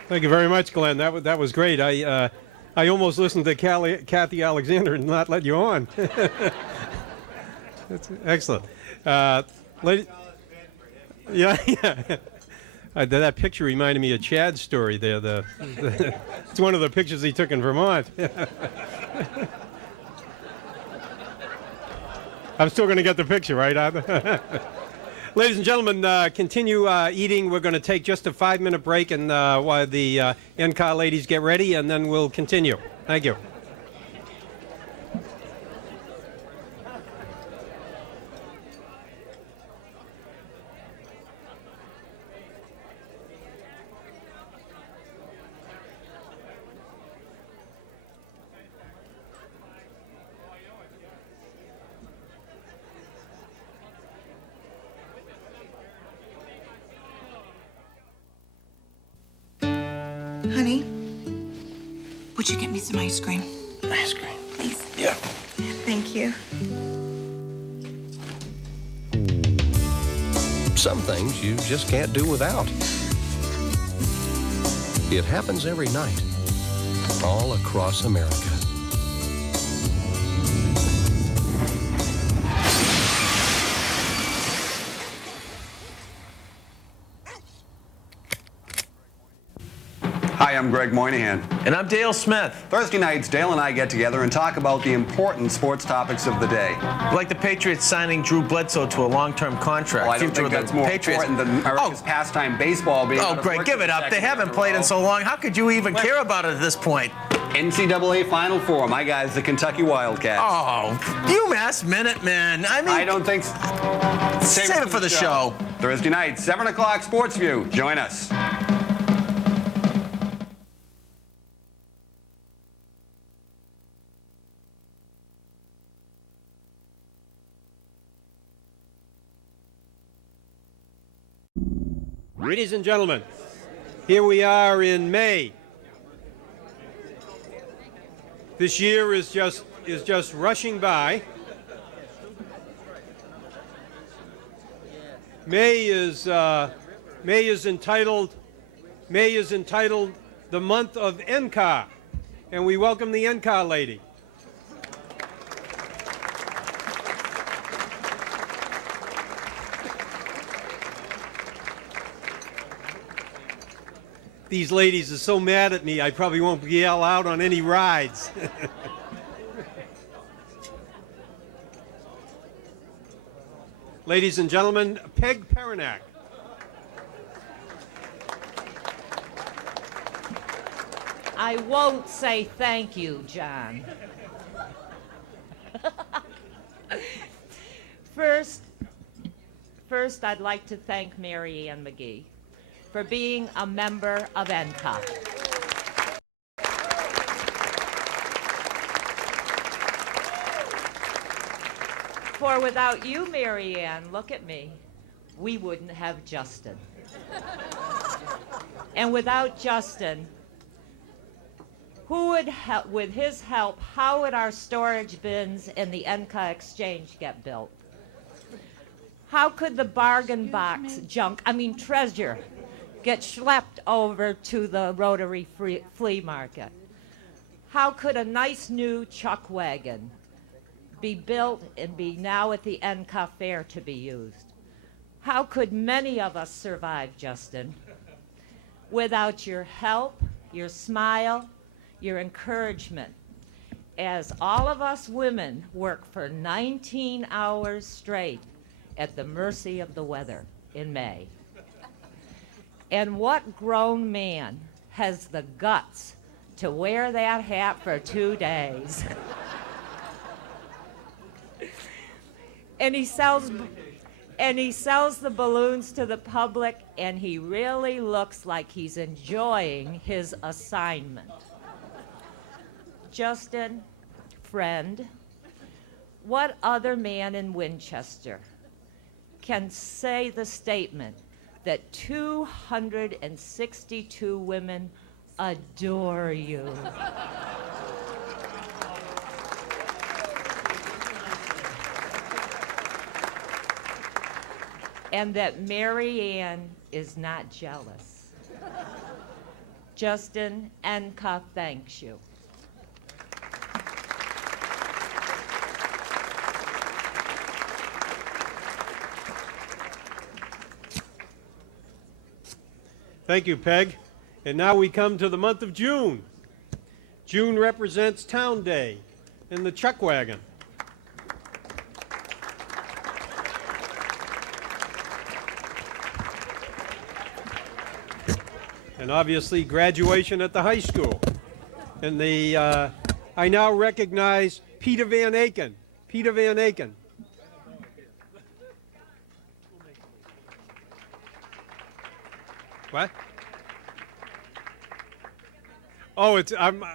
Thank you very much, Glenn. That was great. I almost listened to Kathy Alexander and not let you on. That's excellent. Lady, yeah. That picture reminded me of Chad's story there. It's one of the pictures he took in Vermont. I'm still going to get the picture, right? Ladies and gentlemen, continue eating. We're going to take just a 5-minute break and while the NCAR ladies get ready, and then we'll continue. Thank you. Honey, would you get me some ice cream? Ice cream. Please. Yeah. Thank you. Some things you just can't do without. It happens every night, all across America. Hi, I'm Greg Moynihan. And I'm Dale Smith. Thursday nights, Dale and I get together and talk about the important sports topics of the day. Like the Patriots signing Drew Bledsoe to a long-term contract. Well, I don't think that's more important than America's pastime baseball being out of Greg, work give it up. They haven't played in so long. How could you even care about it at this point? NCAA Final Four. My guys, the Kentucky Wildcats. Oh, UMass Minutemen. I mean, I don't think so. Save it for the show. Thursday night, 7 o'clock, Sports View. Join us. Ladies and gentlemen, here we are in May. This year is just rushing by. May is entitled the month of NCAR, and we welcome the NCAR lady. These ladies are so mad at me, I probably won't yell out on any rides. Ladies and gentlemen, Peg Perinack. I won't say thank you, John. First, I'd like to thank Mary Ann McGee for being a member of NCAR. For without you, Mary Ann, look at me, we wouldn't have Justin. And without Justin, who would help, with his help, how would our storage bins and the NCAR exchange get built? How could the bargain box treasure, get schlepped over to the Rotary Flea Market? How could a nice new chuck wagon be built and be now at the NCAR fair to be used? How could many of us survive, Justin, without your help, your smile, your encouragement, as all of us women work for 19 hours straight at the mercy of the weather in May? And what grown man has the guts to wear that hat for 2 days? And he sells the balloons to the public, and he really looks like he's enjoying his assignment. Justin, friend, What other man in Winchester can say the statement that 262 women adore you? And that Mary Ann is not jealous. Justin Enka thanks you. Thank you, Peg. And now we come to the month of June. June represents Town Day and the Chuck Wagon. And obviously graduation at the high school. And I now recognize Peter Van Aken. Peter Van Aken. What? Oh,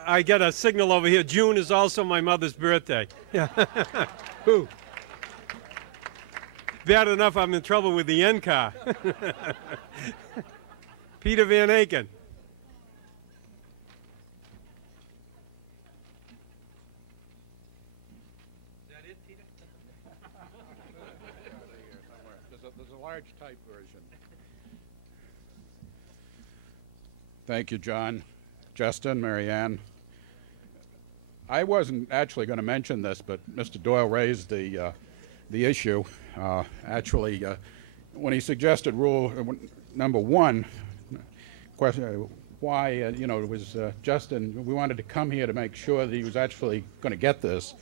I get a signal over here. June is also my mother's birthday. Yeah. Who? Bad enough I'm in trouble with the NCAR. Peter Van Aken. Is that it, Peter? There's a large type version. Thank you, John, Justin, Mary Ann. I wasn't actually going to mention this, but Mr. Doyle raised the issue. Actually, when he suggested rule number 1, question why it was Justin. We wanted to come here to make sure that he was actually going to get this.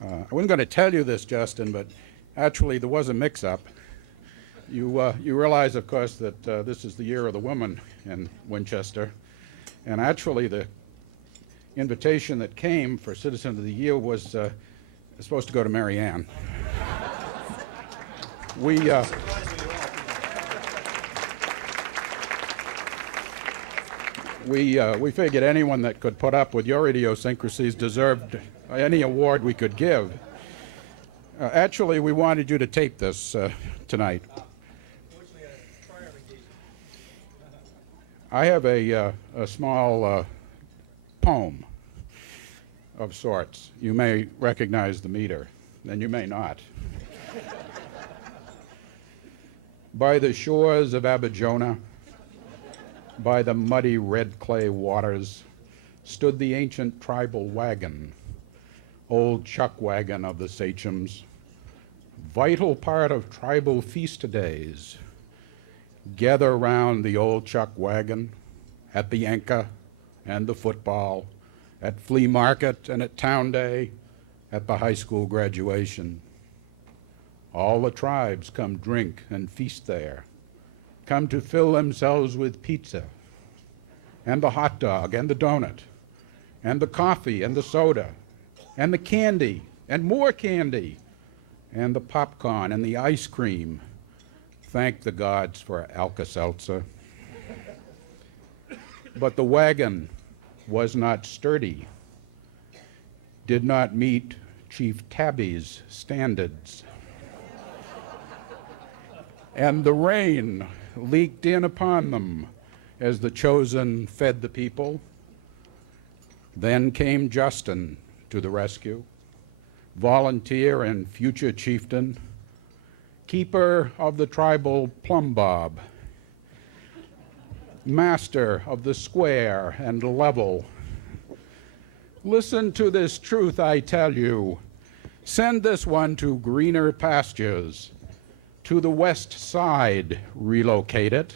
I wasn't going to tell you this, Justin, but actually there was a mix-up. You realize, of course, that this is the year of the woman in Winchester, and actually the invitation that came for Citizen of the Year was supposed to go to Mary Ann. We figured anyone that could put up with your idiosyncrasies deserved any award we could give. Actually, we wanted you to tape this tonight. I have a small poem of sorts. You may recognize the meter, and you may not. By the shores of Abijona, by the muddy red clay waters, stood the ancient tribal wagon, old chuck wagon of the sachems, vital part of tribal feast days. Gather round the old chuck wagon at the Enka and the football, at flea market and at town day, at the high school graduation. All the tribes come drink and feast there, come to fill themselves with pizza, and the hot dog, and the donut, and the coffee, and the soda, and the candy, and more candy, and the popcorn, and the ice cream. Thank the gods for Alka-Seltzer. But the wagon was not sturdy, did not meet Chief Tabby's standards. And the rain leaked in upon them as the chosen fed the people. Then came Justin to the rescue, volunteer and future chieftain, keeper of the tribal plumb bob, master of the square and level. Listen to this truth I tell you. Send this one to greener pastures. To the west side relocate it,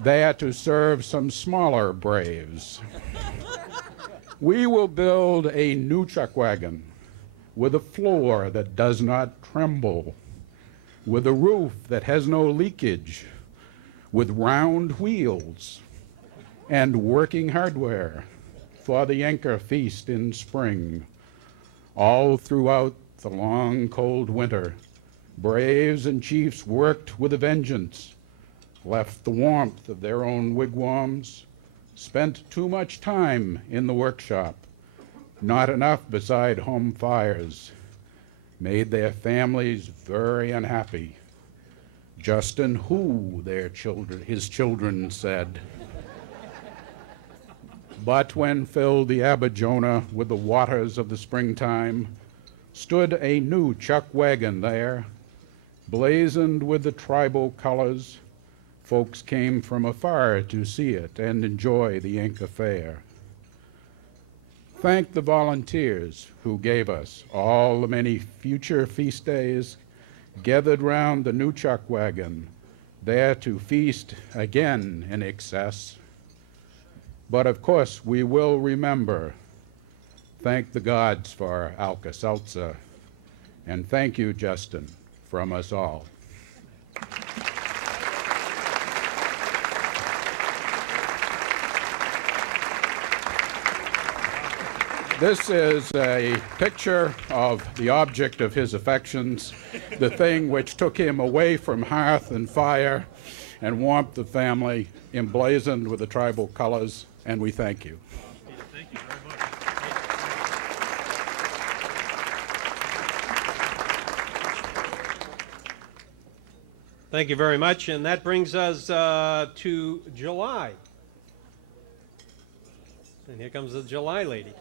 there to serve some smaller braves. We will build a new chuck wagon with a floor that does not tremble, with a roof that has no leakage, with round wheels and working hardware for the Enka feast in spring. All throughout the long, cold winter, braves and chiefs worked with a vengeance, left the warmth of their own wigwams, spent too much time in the workshop, not enough beside home fires, made their families very unhappy. Justin, who his children said. But when filled the Abba-Jonah with the waters of the springtime, stood a new chuck wagon there, blazoned with the tribal colors. Folks came from afar to see it and enjoy the Inca fair. Thank the volunteers who gave us all the many future feast days, gathered round the new chuck wagon, there to feast again in excess. But of course, we will remember. Thank the gods for Alka-Seltzer, and thank you, Justin, from us all. This is a picture of the object of his affections, the thing which took him away from hearth and fire and warmth of family, emblazoned with the tribal colors, and we thank you. Thank you very much. Thank you very much, and that brings us to July. And here comes the July lady.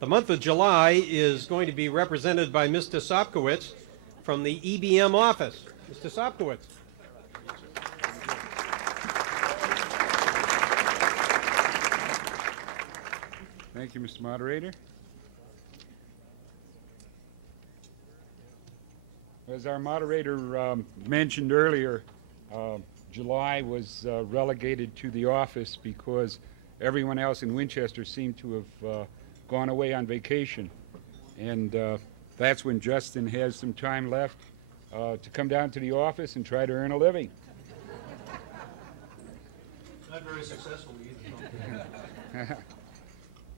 The month of July is going to be represented by Mr. Sopkowitz from the EBM office. Mr. Sopkowitz. Thank you, Mr. Moderator. As our moderator mentioned earlier, July was relegated to the office because everyone else in Winchester seemed to have gone away on vacation. And that's when Justin has some time left to come down to the office and try to earn a living. Not very successful either.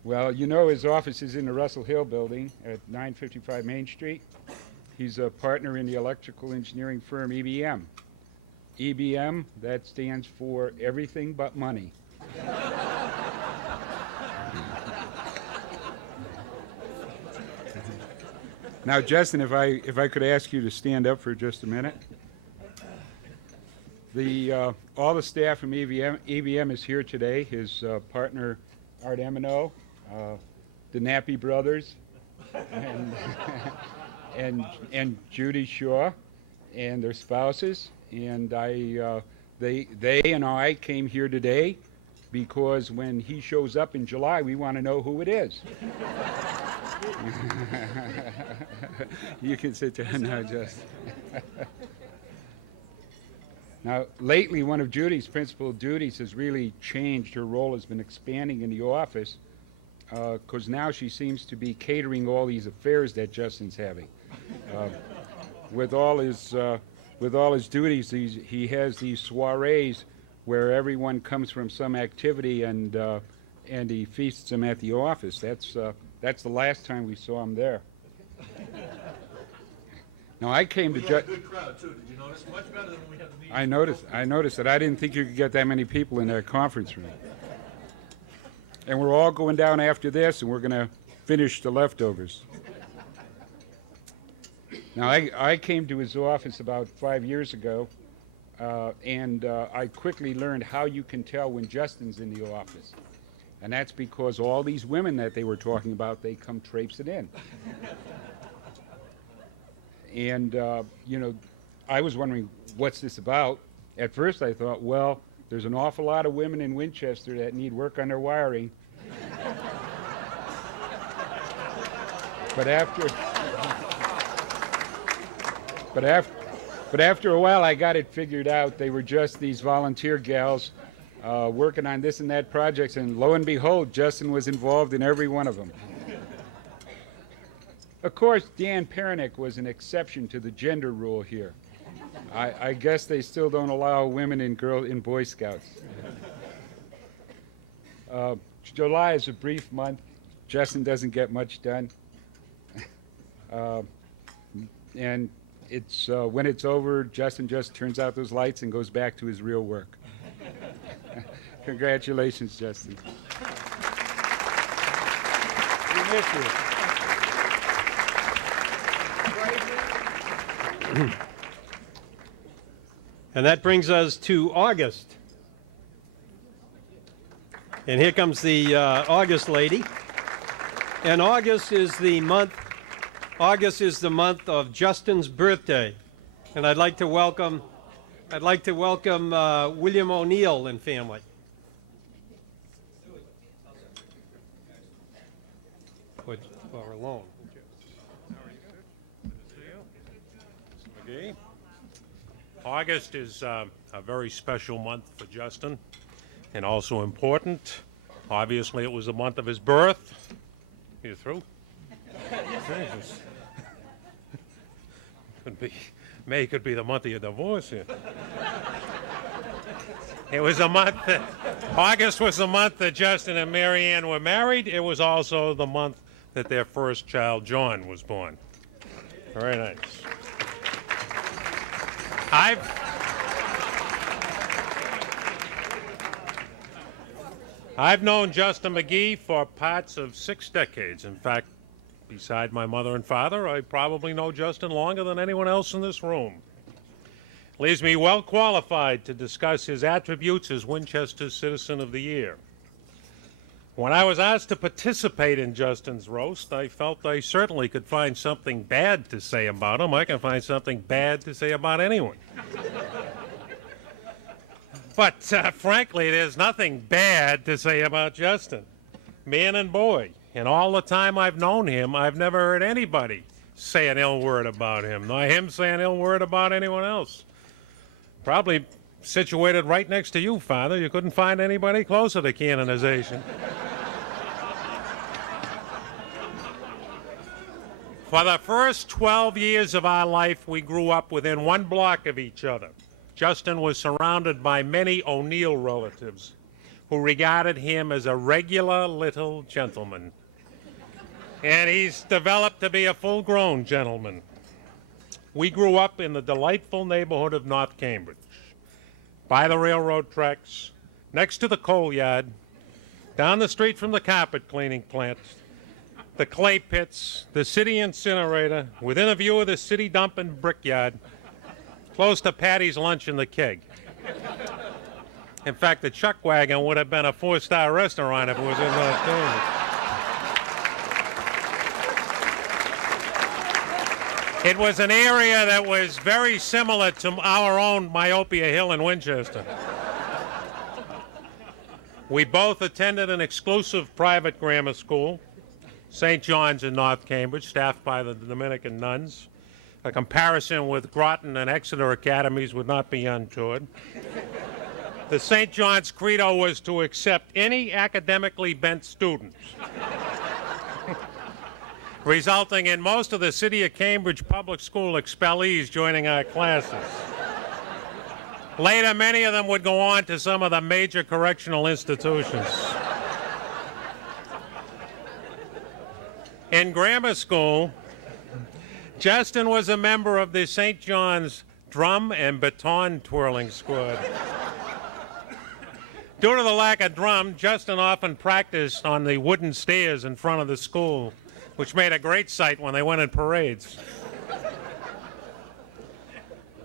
Well, you know his office is in the Russell Hill building at 955 Main Street. He's a partner in the electrical engineering firm EBM. EBM, that stands for everything but money. Now, Justin, if I could ask you to stand up for just a minute. All the staff from EBM is here today. His partner, Art Emino, the Nappy brothers, and Judy Shaw, and their spouses. And they and I came here today because when he shows up in July, we want to know who it is. You can sit down now, Justin. Now, lately, one of Judy's principal duties has really changed. Her role has been expanding in the office because now she seems to be catering all these affairs that Justin's having. With all his duties, he has these soirees where everyone comes from some activity and he feasts them at the office. That's the last time we saw him there. Now I came to We had a good crowd too. Did you notice? Much better than when we had the meeting. I noticed that. I didn't think you could get that many people in that conference room. And we're all going down after this, and we're going to finish the leftovers. Now I came to his office about 5 years ago, and I quickly learned how you can tell when Justin's in the office. And that's because all these women that they were talking about, they come traipsing in. And, you know, I was wondering, what's this about? At first I thought, well, there's an awful lot of women in Winchester that need work on their wiring. But after a while, I got it figured out. They were just these volunteer gals working on this and that projects, and lo and behold, Justin was involved in every one of them. Of course, Dan Pernick was an exception to the gender rule here. I guess they still don't allow women in Boy Scouts. July is a brief month. Justin doesn't get much done. and it's when it's over, Justin just turns out those lights and goes back to his real work. Congratulations, Justin. We miss you. And that brings us to August. And here comes the August lady. And August is the month of Justin's birthday. And I'd like to welcome William O'Neill and family. Put her alone. Okay. August is a very special month for Justin, and also important. Obviously, it was the month of his birth. You through? May could be the month of your divorce here. It was a month August was the month that Justin and Mary Ann were married. It was also the month that their first child, John, was born. Very nice. I've known Justin McGee for parts of 6 decades. In fact, beside my mother and father, I probably know Justin longer than anyone else in this room. Leaves me well qualified to discuss his attributes as Winchester Citizen of the Year. When I was asked to participate in Justin's roast, I felt I certainly could find something bad to say about him. I can find something bad to say about anyone. But frankly, there's nothing bad to say about Justin. Man and boy. In all the time I've known him, I've never heard anybody say an ill word about him, nor him say an ill word about anyone else. Probably situated right next to you, Father. You couldn't find anybody closer to canonization. For the first 12 years of our life, we grew up within 1 block of each other. Justin was surrounded by many O'Neill relatives who regarded him as a regular little gentleman. And he's developed to be a full-grown gentleman. We grew up in the delightful neighborhood of North Cambridge, by the railroad tracks, next to the coal yard, down the street from the carpet cleaning plant, the clay pits, the city incinerator, within a view of the city dump and brickyard, close to Patty's Lunch in the Keg. In fact, the Chuck Wagon would have been a 4-star restaurant if it was in North Cambridge. It was an area that was very similar to our own Myopia Hill in Winchester. We both attended an exclusive private grammar school, St. John's in North Cambridge, staffed by the Dominican nuns. A comparison with Groton and Exeter academies would not be untoward. The St. John's credo was to accept any academically bent students, resulting in most of the City of Cambridge public school expellees joining our classes. Later, many of them would go on to some of the major correctional institutions. In grammar school, Justin was a member of the St. John's drum and baton twirling squad. Due to the lack of drum, Justin often practiced on the wooden stairs in front of the school, which made a great sight when they went in parades.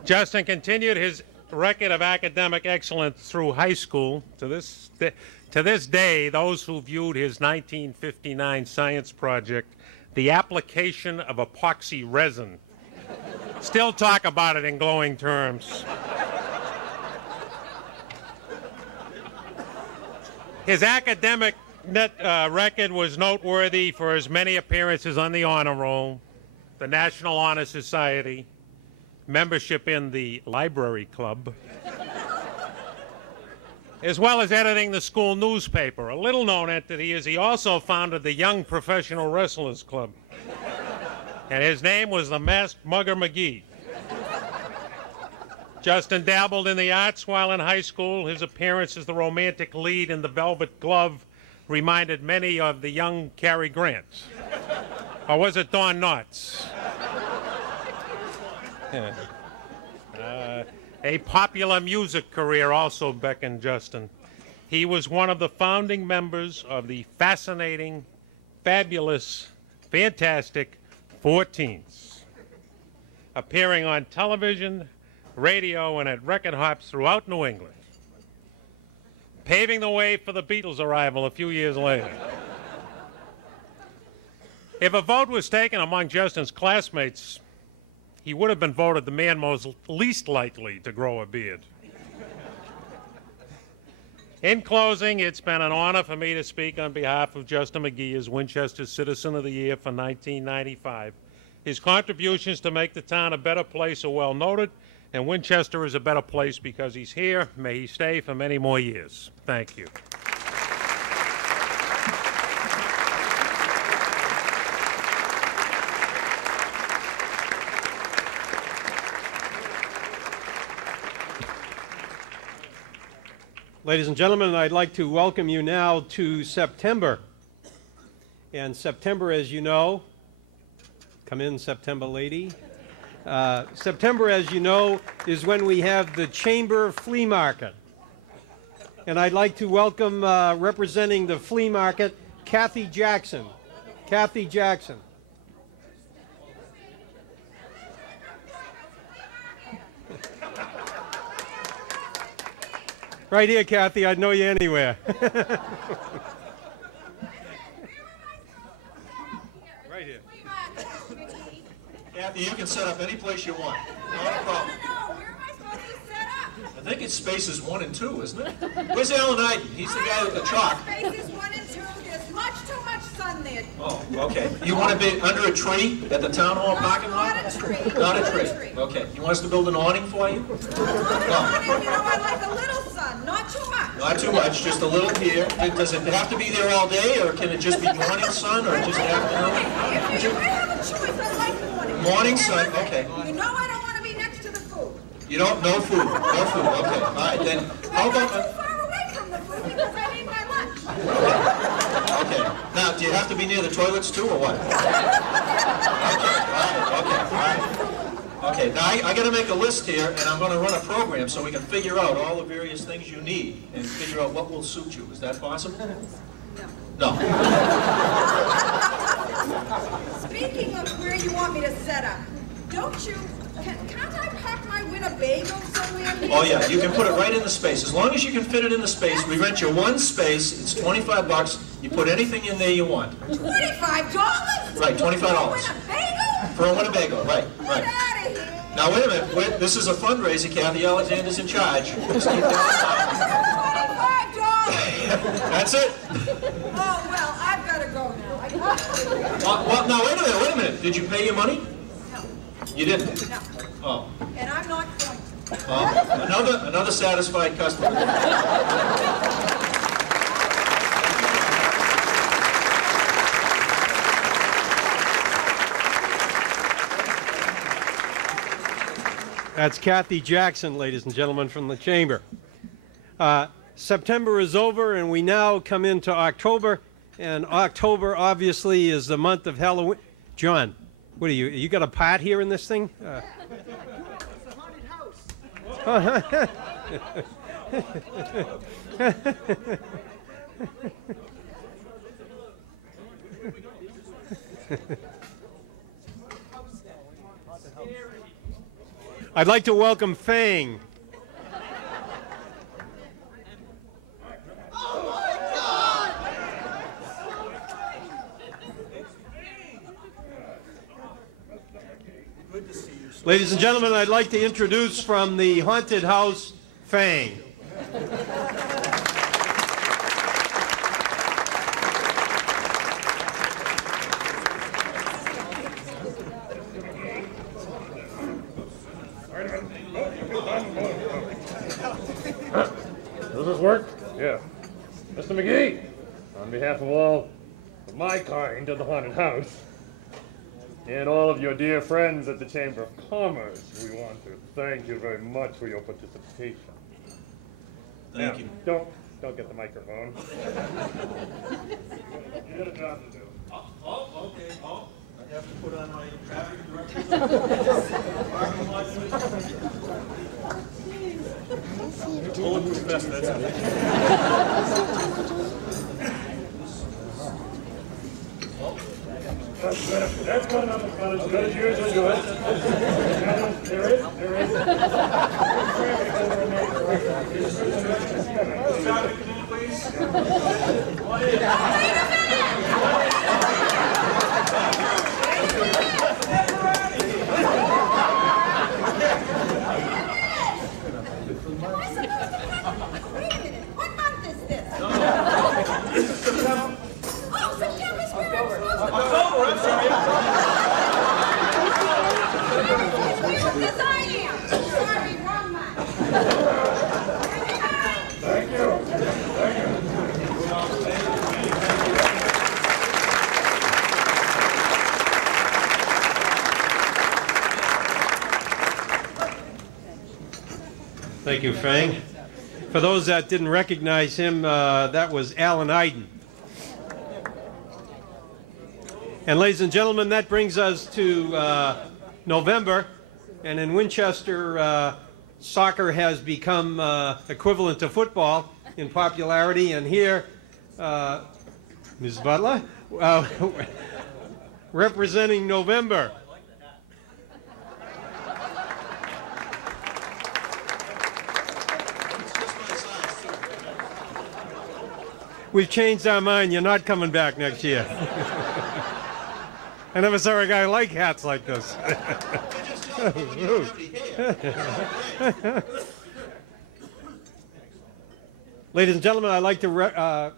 Justin continued his record of academic excellence through high school. To this day, those who viewed his 1959 science project, The Application of Epoxy Resin, still talk about it in glowing terms. His academic record was noteworthy for his many appearances on the Honor Roll, the National Honor Society, membership in the Library Club, as well as editing the school newspaper. A little-known entity is he also founded the Young Professional Wrestlers Club, and his name was the Masked Mugger McGee. Justin dabbled in the arts while in high school. His appearance as the romantic lead in The Velvet Glove reminded many of the young Cary Grant. Or was it Don Knotts? A popular music career also beckoned Justin. He was one of the founding members of the fascinating, fabulous, fantastic 14s, appearing on television, radio, and at record hops throughout New England, paving the way for the Beatles' arrival a few years later. If a vote was taken among Justin's classmates, he would have been voted the man most least likely to grow a beard. In closing, it's been an honor for me to speak on behalf of Justin McGee as Winchester Citizen of the Year for 1995. His contributions to make the town a better place are well noted, and Winchester is a better place because he's here. May he stay for many more years. Thank you. Ladies and gentlemen, I'd like to welcome you now to September. And September, as you know, come in, September lady. September, as you know, is when we have the Chamber Flea Market. And I'd like to welcome, representing the flea market, Kathy Jackson. Kathy Jackson. Right here, Kathy. I'd know you anywhere. Right here. Kathy, you can set up any place you want. Not a problem. I think it's spaces 1 and 2, isn't it? Where's Alan Iden? He's the guy with the chalk. Spaces 1 and 2, there's much too much sun there. Oh, okay. You want to be under a tree at the town hall parking lot? Not a tree. Not a tree. Okay. You want us to build an awning for you? You know, I like a little sun, not too much. Not too much, just a little here. Does it have to be there all day, or can it just be morning sun, or just afternoon? If I have a choice, I like morning. Morning sun, okay. You know I don't want to be next to the food. You don't, no food, no food, okay. All right, then, how I'm not about... too far away from the food because I need my lunch. Okay. Now, do you have to be near the toilets too, or what? Okay, now I got to make a list here, and I'm going to run a program so we can figure out all the various things you need and figure out what will suit you. Is that possible? No. Speaking of where you want me to set up, can't I park my Winnebago somewhere here? Oh yeah, you can put it right in the space. As long as you can fit it in the space, we rent you one space, it's $25. You put anything in there you want. $25? Right, $25. For a Winnebago? For a Winnebago, right. Get out of here. Now wait a minute, this is a fundraiser, Kathy Alexander's in charge. Just keep that in mind. $25? That's it. Oh, well, I've got to go now. Well, now wait a minute. Did you pay your money? No. You didn't? No. Oh. And I'm not going to. Oh, another satisfied customer. That's Kathy Jackson, ladies and gentlemen, from the Chamber. September is over, and we now come into October. And October, obviously, is the month of Halloween. John, what are you got a part here in this thing? It's a haunted house. I'd like to welcome Fang. Ladies and gentlemen, I'd like to introduce from the haunted house, Fang. Does this work? Yeah. Mr. McGee, on behalf of all of my kind of the haunted house, and all of your dear friends at the Chamber of Commerce, we want to thank you very much for your participation. Thank you. Don't get the microphone. You got a job to do. Oh, okay. Oh, have to put on my traffic director. Parking lot. Bulletproof vest, that's That's good enough. It's not as good as yours will do it. There is. Traffic, come on, please. What month is this? September. Oh, September's where I'm supposed to be. October, I'm sorry. Yes, I am. Sorry, wrong month. Thank you. Thank you, Fang. For those that didn't recognize him, that was Alan Iden. And ladies and gentlemen, that brings us to November, and in Winchester, soccer has become equivalent to football in popularity, and here, Ms. Butler, representing November. We've changed our mind. You're not coming back next year. I never saw a guy like hats like this. Ladies and gentlemen, I'd like to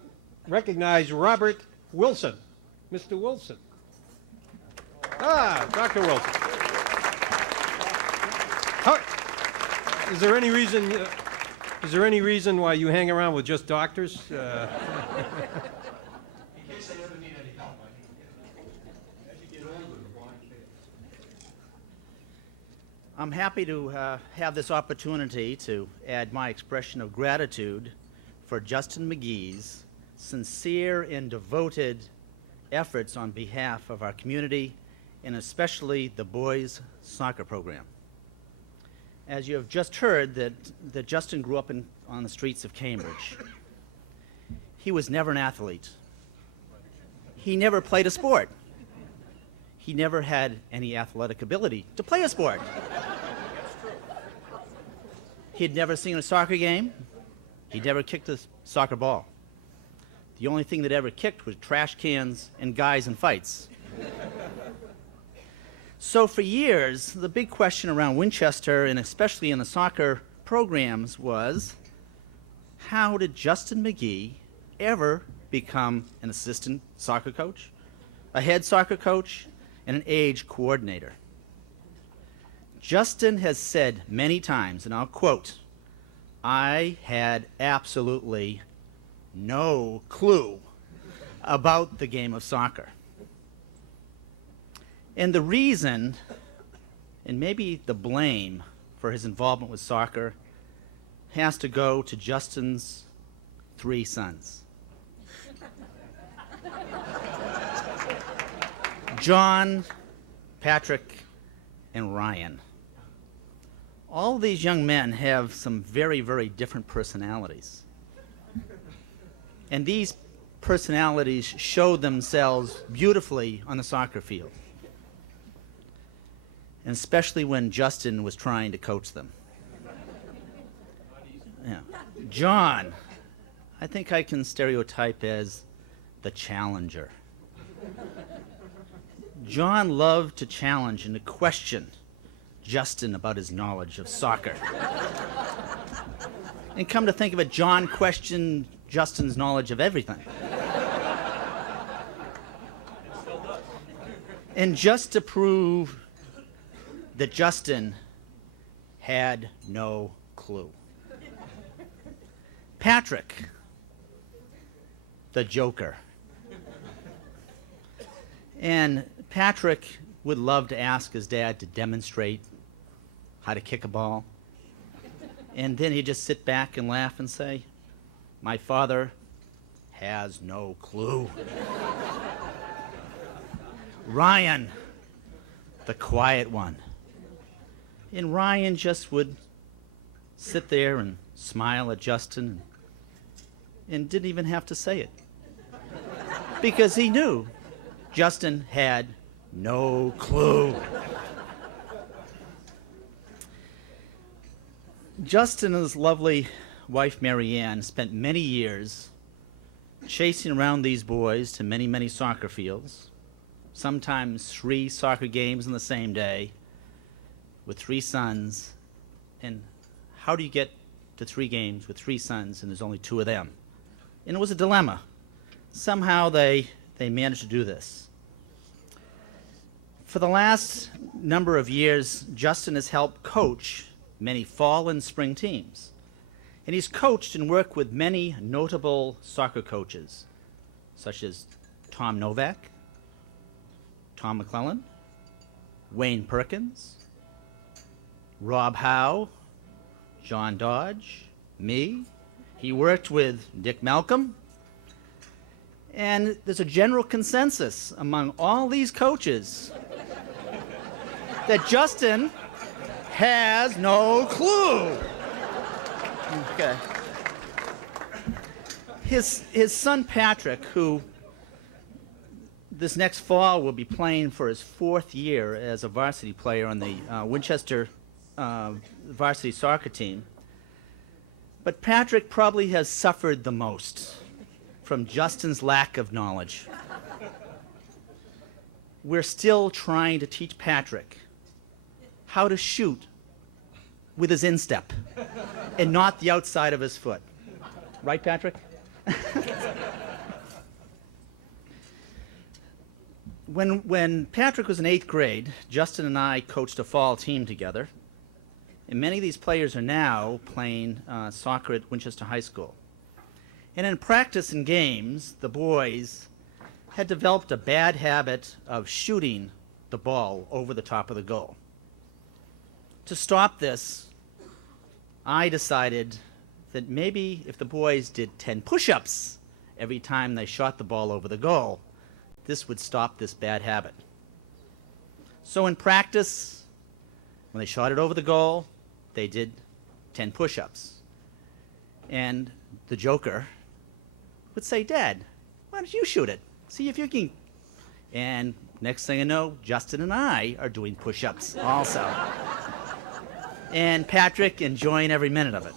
recognize Robert Wilson. Mr. Wilson. Ah, Dr. Wilson. Is there any reason... Is there any reason why you hang around with just doctors? In case I ever need any help, as you get older, I'm happy to have this opportunity to add my expression of gratitude for Justin McGee's sincere and devoted efforts on behalf of our community and especially the boys' soccer program. As you have just heard, that Justin grew up on the streets of Cambridge. He was never an athlete. He never played a sport. He never had any athletic ability to play a sport. He had never seen a soccer game. He never kicked a soccer ball. The only thing that ever kicked was trash cans and guys in fights. So for years, the big question around Winchester, and especially in the soccer programs, was how did Justin McGee ever become an assistant soccer coach, a head soccer coach, and an age coordinator? Justin has said many times, and I'll quote, "I had absolutely no clue about the game of soccer." And the reason, and maybe the blame for his involvement with soccer, has to go to Justin's 3 sons. John, Patrick, and Ryan. All of these young men have some very, very different personalities. And these personalities show themselves beautifully on the soccer field. And especially when Justin was trying to coach them. Yeah. John, I think I can stereotype as the challenger. John loved to challenge and to question Justin about his knowledge of soccer. And come to think of it, John questioned Justin's knowledge of everything. And just to prove that Justin had no clue. Patrick, the joker. And Patrick would love to ask his dad to demonstrate how to kick a ball. And then he'd just sit back and laugh and say, "My father has no clue." Ryan, the quiet one. And Ryan just would sit there and smile at Justin and didn't even have to say it. Because he knew Justin had no clue. Justin and his lovely wife Mary Ann spent many years chasing around these boys to many, many soccer fields, sometimes 3 soccer games in the same day with 3 sons. And how do you get to 3 games with 3 sons and there's only 2 of them? And it was a dilemma. Somehow they managed to do this. For the last number of years, Justin has helped coach many fall and spring teams. And he's coached and worked with many notable soccer coaches, such as Tom Novak, Tom McClellan, Wayne Perkins, Rob Howe, John Dodge, me. He worked with Dick Malcolm. And there's a general consensus among all these coaches that Justin has no clue. Okay. His son Patrick, who this next fall will be playing for his 4th year as a varsity player on the Winchester varsity soccer team. But Patrick probably has suffered the most from Justin's lack of knowledge. We're still trying to teach Patrick how to shoot with his instep and not the outside of his foot. Right, Patrick? When Patrick was in 8th grade, Justin and I coached a fall team together. And many of these players are now playing soccer at Winchester High School. And in practice and games, the boys had developed a bad habit of shooting the ball over the top of the goal. To stop this, I decided that maybe if the boys did 10 push-ups every time they shot the ball over the goal, this would stop this bad habit. So in practice, when they shot it over the goal, they did 10 push-ups. And the joker would say, "Dad, why don't you shoot it? See if you can." And next thing I know, Justin and I are doing push-ups also. And Patrick enjoying every minute of it.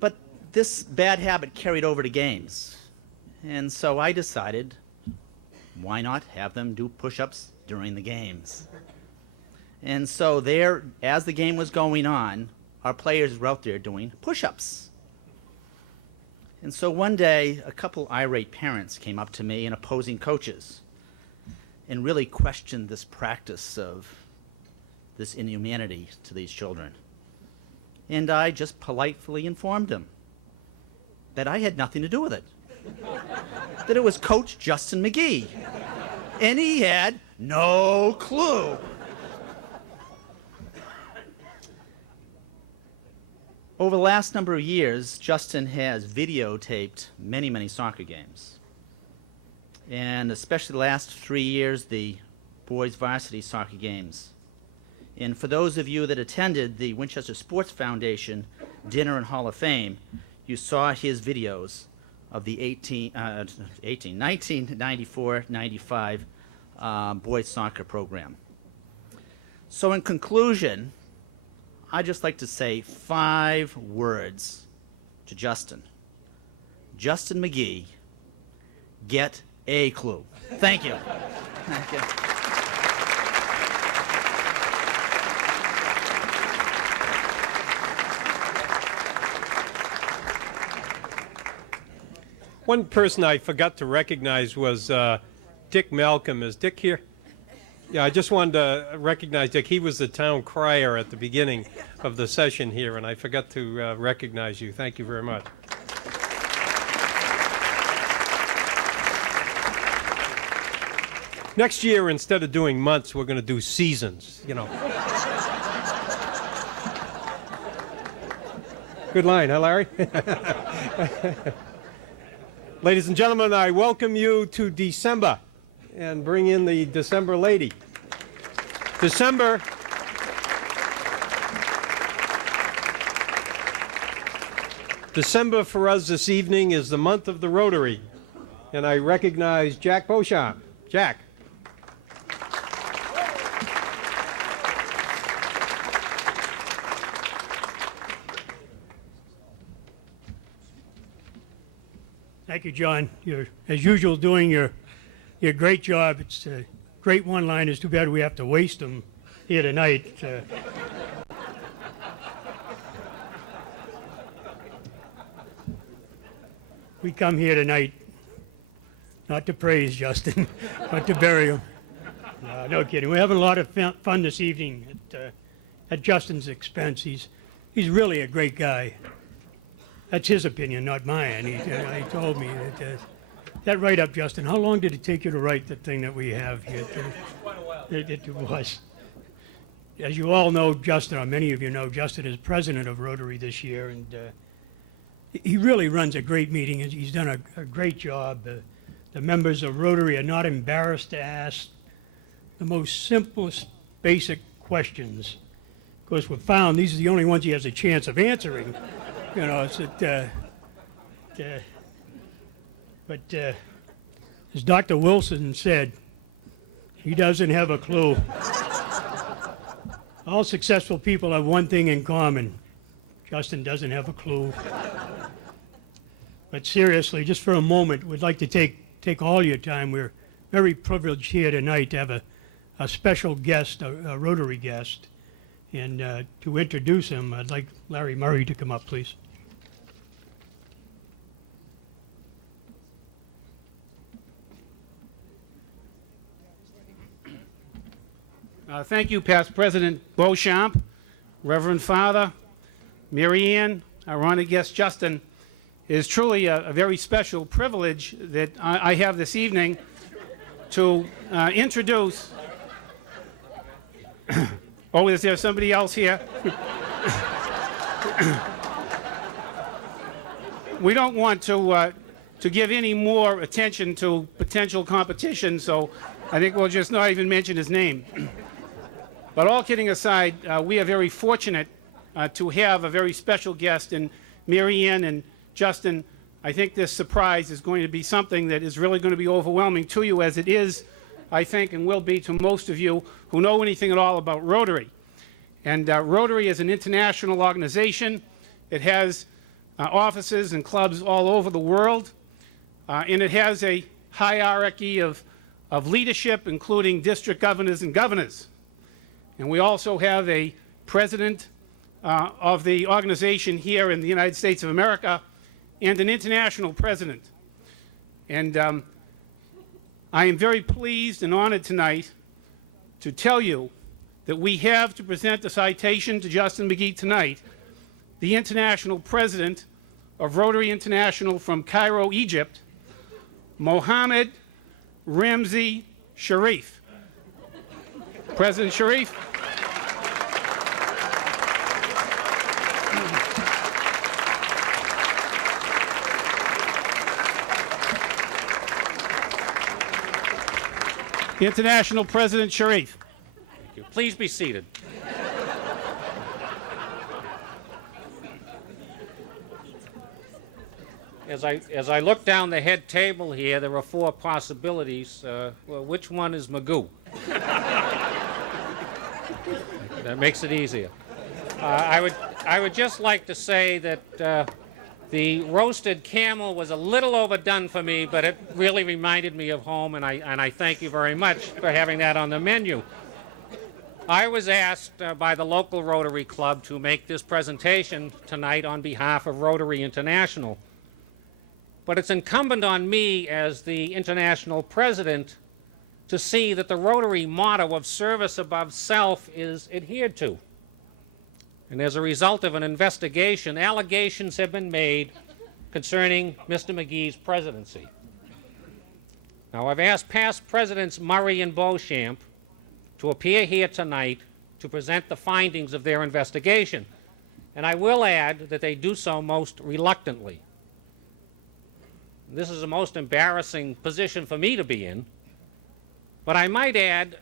But this bad habit carried over to games. And so I decided, why not have them do push-ups during the games? And so there, as the game was going on, our players were out there doing push-ups. And so one day, a couple irate parents came up to me and opposing coaches and really questioned this practice of this inhumanity to these children. And I just politely informed them that I had nothing to do with it. That it was Coach Justin McGee. And he had no clue. Over the last number of years, Justin has videotaped many, many soccer games. And especially the last 3 years, the boys' varsity soccer games. And for those of you that attended the Winchester Sports Foundation Dinner and Hall of Fame, you saw his videos of the 1994-95 boys soccer program. So in conclusion, I'd just like to say 5 words to Justin. Justin McGee, get a clue. Thank you. Thank you. One person I forgot to recognize was Dick Malcolm. Is Dick here? Yeah, I just wanted to recognize Dick. He was the town crier at the beginning of the session here, and I forgot to recognize you. Thank you very much. Next year, instead of doing months, we're going to do seasons, you know. Good line, huh, Larry? Ladies and gentlemen, I welcome you to December and bring in the December lady. December for us this evening is the month of the Rotary, and I recognize Jack Beauchamp. Jack. Thank you, John. You're, as usual, doing your great job. It's a great one-liners. Too bad we have to waste them here tonight. We come here tonight not to praise Justin, but to bury him. No kidding. We're having a lot of fun this evening at Justin's expense. He's really a great guy. That's his opinion, not mine. He told me that write-up, Justin, how long did it take you to write the thing that we have here? Quite a while. It was. As you all know, Justin, or many of you know, Justin is president of Rotary this year, and he really runs a great meeting. He's done a great job. The members of Rotary are not embarrassed to ask the most simplest, basic questions. Of course, we've found these are the only ones he has a chance of answering. You know, it's but as Dr. Wilson said, he doesn't have a clue. All successful people have one thing in common. Justin doesn't have a clue. But seriously, just for a moment, we'd like to take all your time. We're very privileged here tonight to have a special guest, a Rotary guest. And to introduce him, I'd like Larry Murray to come up, please. Thank you, Past President Beauchamp, Reverend Father, Mary Ann, our honored guest Justin. It is truly a very special privilege that I have this evening to introduce. Oh, is there somebody else here? We don't want to give any more attention to potential competition, so I think we'll just not even mention his name. But all kidding aside, we are very fortunate to have a very special guest in Mary Ann and Justin. I think this surprise is going to be something that is really going to be overwhelming to you, as it is, I think, and will be to most of you who know anything at all about Rotary. And Rotary is an international organization. It has offices and clubs all over the world, and it has a hierarchy of leadership, including district governors and governors. And we also have a president of the organization here in the United States of America and an international president. And I am very pleased and honored tonight to tell you that we have to present a citation to Justin McGee tonight, the international president of Rotary International from Cairo, Egypt, Mohammed Ramzi Sharif. President Sharif. International President Sharif. Thank you. Please be seated. As I look down the head table here, there are four possibilities. Well, which one is Magoo? That makes it easier. I would just like to say that the roasted camel was a little overdone for me, but it really reminded me of home, and I thank you very much for having that on the menu. I was asked by the local Rotary Club to make this presentation tonight on behalf of Rotary International. But it's incumbent on me as the international president to see that the Rotary motto of service above self is adhered to. And as a result of an investigation, allegations have been made concerning Mr. McGee's presidency. Now, I've asked past Presidents Murray and Beauchamp to appear here tonight to present the findings of their investigation. And I will add that they do so most reluctantly. This is a most embarrassing position for me to be in. But I might add,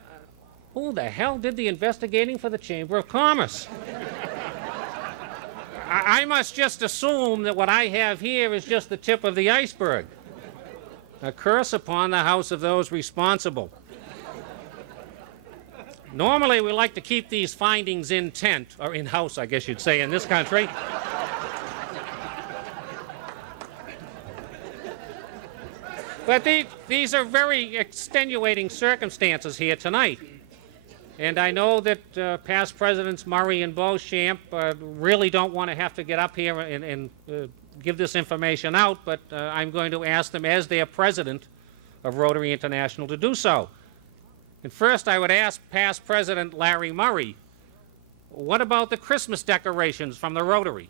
Who the hell did the investigating for the Chamber of Commerce? I must just assume that what I have here is just the tip of the iceberg. A curse upon the house of those responsible. Normally, we like to keep these findings in tent, or in-house, I guess you'd say, in this country. But these are very extenuating circumstances here tonight. And I know that past presidents Murray and Beauchamp really don't want to have to get up here and give this information out, but I'm going to ask them as their president of Rotary International to do so. And first I would ask past President Larry Murray, what about the Christmas decorations from the Rotary?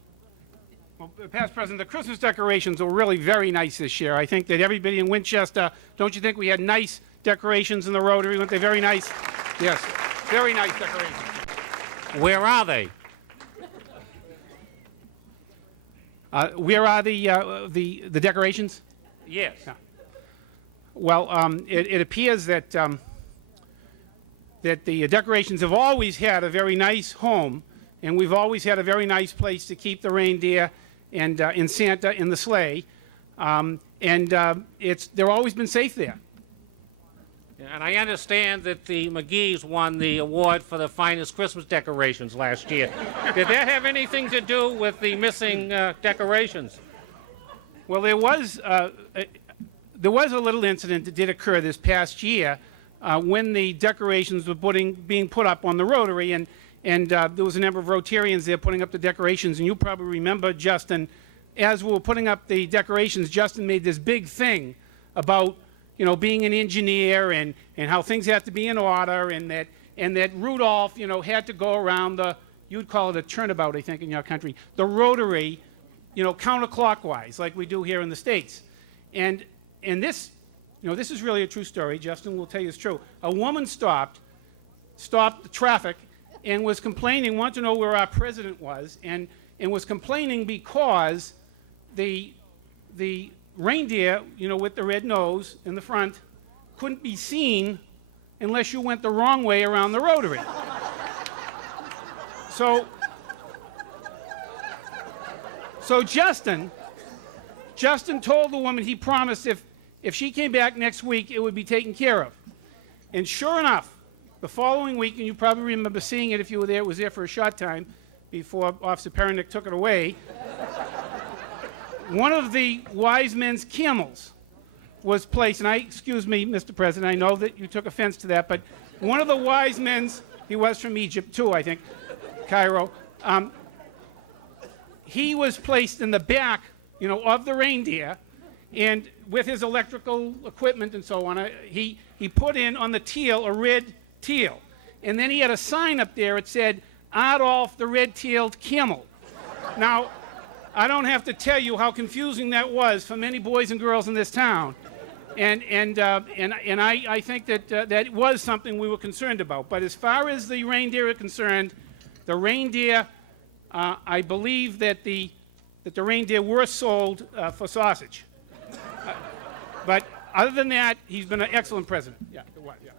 Well, past President, the Christmas decorations were really very nice this year. I think that everybody in Winchester, don't you think we had nice decorations in the Rotary? Weren't they very nice? Yes, very nice decorations. Where are they? Where are the decorations? Yes. Yeah. Well, it appears that that the decorations have always had a very nice home, and we've always had a very nice place to keep the reindeer and Santa in the sleigh, they've always been safe there. And I understand that the McGee's won the award for the finest Christmas decorations last year. Did that have anything to do with the missing decorations? Well, there was a little incident that did occur this past year when the decorations were being put up on the Rotary, and there was a number of Rotarians there putting up the decorations, and you probably remember, Justin, as we were putting up the decorations, Justin made this big thing about, you know, being an engineer and how things have to be in order, and that Rudolph, you know, had to go around you'd call it a turnabout, I think, in your country, the Rotary, you know, counterclockwise, like we do here in the States. And this, you know, this is really a true story. Justin will tell you it's true. A woman stopped the traffic and was complaining, wanted to know where our president was, and was complaining because the reindeer, you know, with the red nose in the front, couldn't be seen unless you went the wrong way around the Rotary. So Justin told the woman he promised if she came back next week, it would be taken care of. And sure enough, the following week, and you probably remember seeing it if you were there, it was there for a short time before Officer Perenick took it away. One of the wise men's camels was placed, and excuse me, Mr. President, I know that you took offense to that, but one of the wise men's, he was from Egypt too, I think, Cairo, he was placed in the back, you know, of the reindeer, and with his electrical equipment and so on, he put in on the teal a red teal, and then he had a sign up there. It said, "Adolf the red-tailed camel." Now, I don't have to tell you how confusing that was for many boys and girls in this town, and I think that that was something we were concerned about. But as far as the reindeer are concerned, the reindeer, I believe that the reindeer were sold for sausage. But other than that, he's been an excellent president. Yeah, it was, yeah.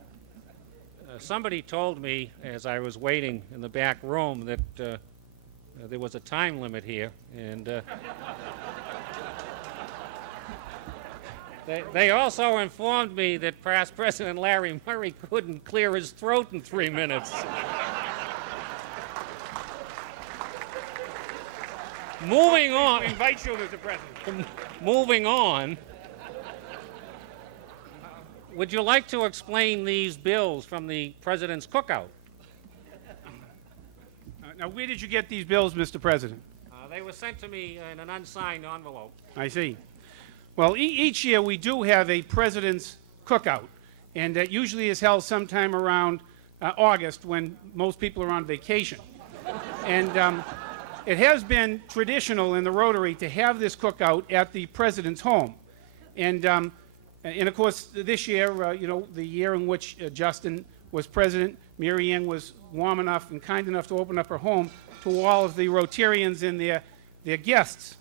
Somebody told me as I was waiting in the back room that there was a time limit here, and they also informed me that past President Larry Murray couldn't clear his throat in 3 minutes. Moving on. We invite you, Mr. President. Moving on. Would you like to explain these bills from the President's cookout? Now, where did you get these bills, Mr. President? They were sent to me in an unsigned envelope. I see. Well, each year we do have a President's cookout, and that usually is held sometime around August when most people are on vacation. And it has been traditional in the Rotary to have this cookout at the President's home. And of course, this year, you know, the year in which Justin was president, Mary Ann was warm enough and kind enough to open up her home to all of the Rotarians and their guests.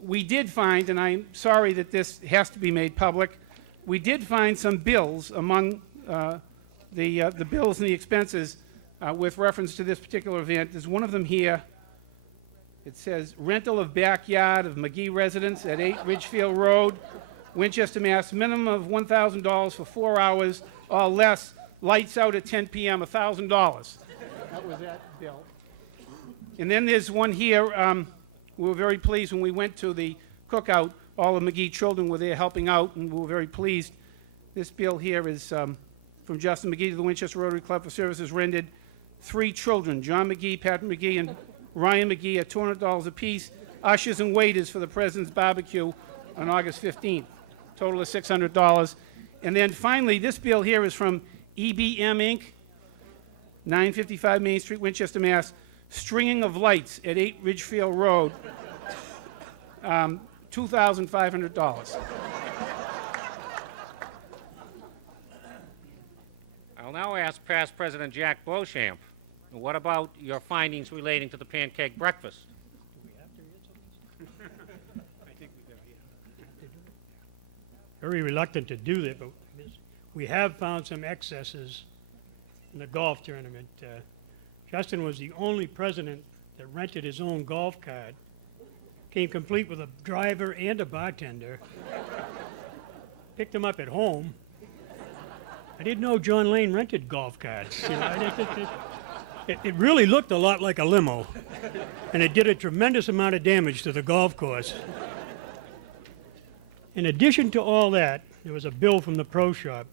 We did find, and I'm sorry that this has to be made public, we did find some bills among the bills and the expenses with reference to this particular event. There's one of them here. It says rental of backyard of McGee residence at 8 Ridgefield Road, Winchester, Mass. Minimum of $1,000 for 4 hours or less. Lights out at 10 p.m. $1,000. That was that bill. And then there's one here. We were very pleased when we went to the cookout. All the McGee children were there helping out, and we were very pleased. This bill here is from Justin McGee to the Winchester Rotary Club for services rendered. 3 children, John McGee, Patrick McGee, and Ryan McGee, at $200 apiece. Ushers and waiters for the President's Barbecue on August 15th. Total of $600. And then finally, this bill here is from EBM Inc., 955 Main Street, Winchester, Mass. Stringing of lights at 8 Ridgefield Road, $2,500. I'll now ask past President Jack Beauchamp, what about your findings relating to the pancake breakfast? Very reluctant to do that, but we have found some excesses in the golf tournament. Justin was the only president that rented his own golf cart, came complete with a driver and a bartender, picked him up at home. I didn't know John Lane rented golf carts. You know, it really looked a lot like a limo, and it did a tremendous amount of damage to the golf course. In addition to all that, there was a bill from the pro shop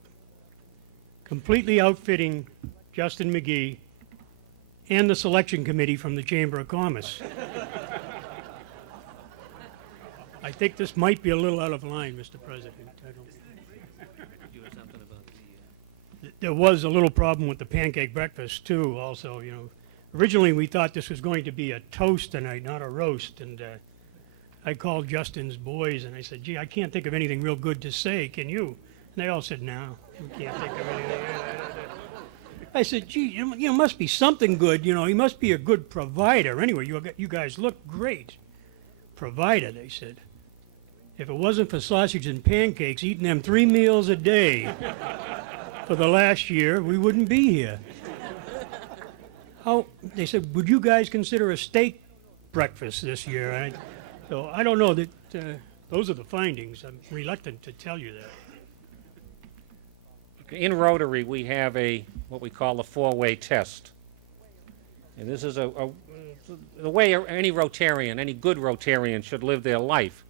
completely outfitting Justin McGee and the selection committee from the Chamber of Commerce. I think this might be a little out of line, Mr. President. There was a little problem with the pancake breakfast, too, also, you know. Originally, we thought this was going to be a toast tonight, not a roast, and I called Justin's boys, and I said, gee, I can't think of anything real good to say, can you? And they all said, no, we can't think of anything. I said, gee, you must be something good, you know, he must be a good provider. Anyway, you guys look great. Provider, they said. If it wasn't for sausage and pancakes, eating them 3 meals a day for the last year, we wouldn't be here. They said, would you guys consider a steak breakfast this year? So I don't know that those are the findings. I'm reluctant to tell you that. In Rotary, we have what we call a 4-way test. And this is the way any Rotarian, any good Rotarian should live their life.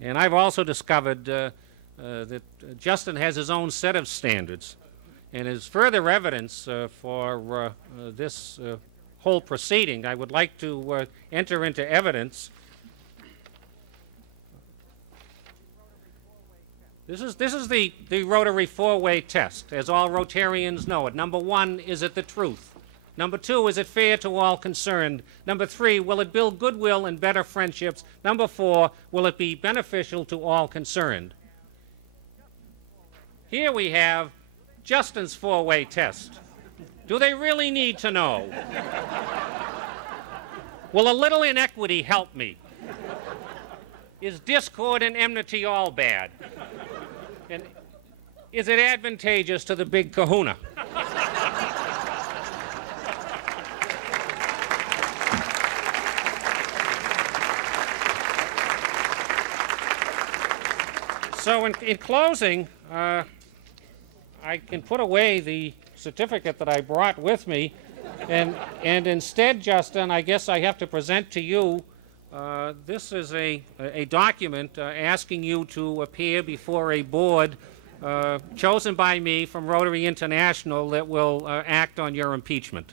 And I've also discovered that Justin has his own set of standards. And as further evidence for this whole proceeding, I would like to enter into evidence. This is the Rotary 4-way test, as all Rotarians know it. Number 1, is it the truth? Number 2, is it fair to all concerned? Number 3, will it build goodwill and better friendships? Number 4, will it be beneficial to all concerned? Here we have Justin's 4-way test. Do they really need to know? Will a little inequity help me? Is discord and enmity all bad? And is it advantageous to the big kahuna? So in closing, I can put away the certificate that I brought with me, and instead, Justin, I guess I have to present to you this is a document asking you to appear before a board chosen by me from Rotary International that will act on your impeachment.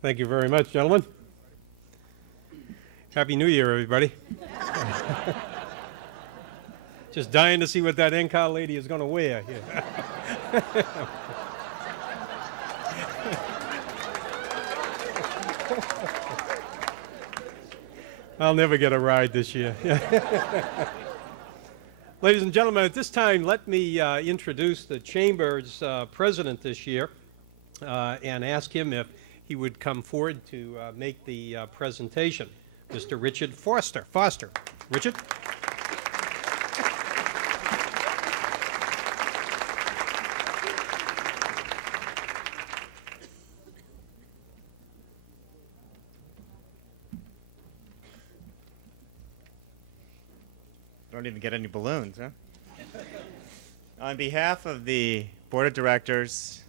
Thank you very much, gentlemen. Happy New Year, everybody. Just dying to see what that NCAR lady is going to wear here. I'll never get a ride this year. Ladies and gentlemen, at this time, let me introduce the Chamber's president this year and ask him if he would come forward to make the presentation. Mr. Richard Foster. Richard? Don't even get any balloons, huh? On behalf of the Board of Directors,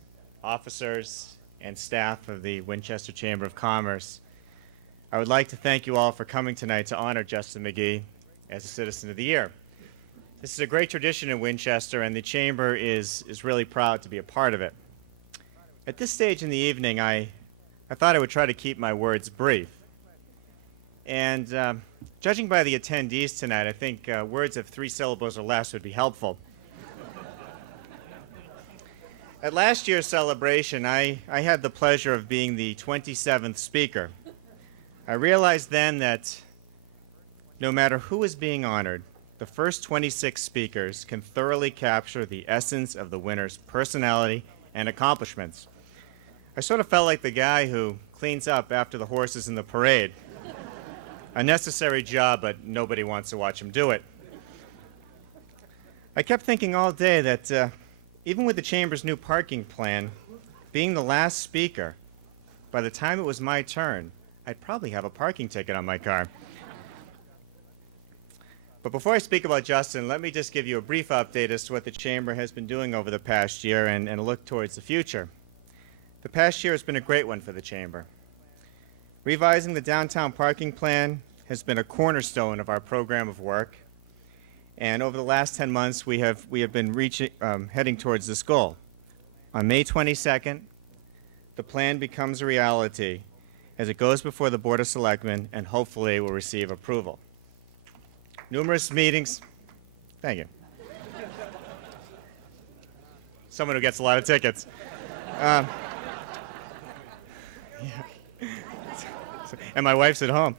officers, and staff of the Winchester Chamber of Commerce, I would like to thank you all for coming tonight to honor Justin McGee as a Citizen of the Year. This is a great tradition in Winchester, and the Chamber is really proud to be a part of it. At this stage in the evening, I thought I would try to keep my words brief. And judging by the attendees tonight, I think words of 3 syllables or less would be helpful. At last year's celebration, I had the pleasure of being the 27th speaker. I realized then that no matter who is being honored, the first 26 speakers can thoroughly capture the essence of the winner's personality and accomplishments. I sort of felt like the guy who cleans up after the horses in the parade. A necessary job, but nobody wants to watch him do it. I kept thinking all day that even with the Chamber's new parking plan, being the last speaker, by the time it was my turn, I'd probably have a parking ticket on my car. But before I speak about Justin, let me just give you a brief update as to what the Chamber has been doing over the past year and a look towards the future. The past year has been a great one for the Chamber. Revising the downtown parking plan has been a cornerstone of our program of work, and over the last 10 months we have been heading towards this goal. On May 22nd, the plan becomes a reality as it goes before the Board of Selectmen and hopefully will receive approval. Numerous meetings. Thank you. Someone who gets a lot of tickets. Yeah. And my wife's at home.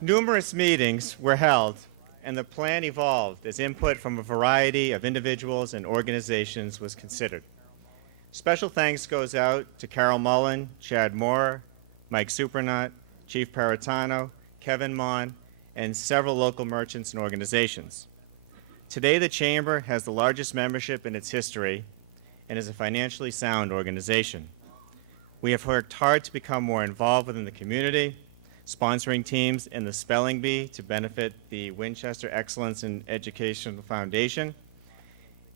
Numerous meetings were held, and the plan evolved as input from a variety of individuals and organizations was considered. Special thanks goes out to Carol Mullen, Chad Moore, Mike Supernut, Chief Paratano, Kevin Mon, and several local merchants and organizations. Today, the Chamber has the largest membership in its history and is a financially sound organization. We have worked hard to become more involved within the community, sponsoring teams in the Spelling Bee to benefit the Winchester Excellence in Education Foundation,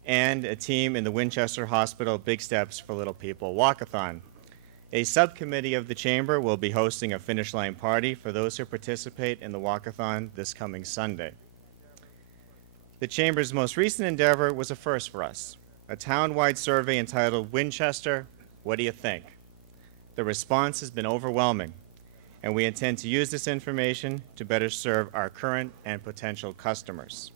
and a team in the Winchester Hospital Big Steps for Little People Walkathon. A subcommittee of the Chamber will be hosting a finish line party for those who participate in the walkathon this coming Sunday. The Chamber's most recent endeavor was a first for us, a town-wide survey entitled Winchester, What Do You Think? The response has been overwhelming, and we intend to use this information to better serve our current and potential customers.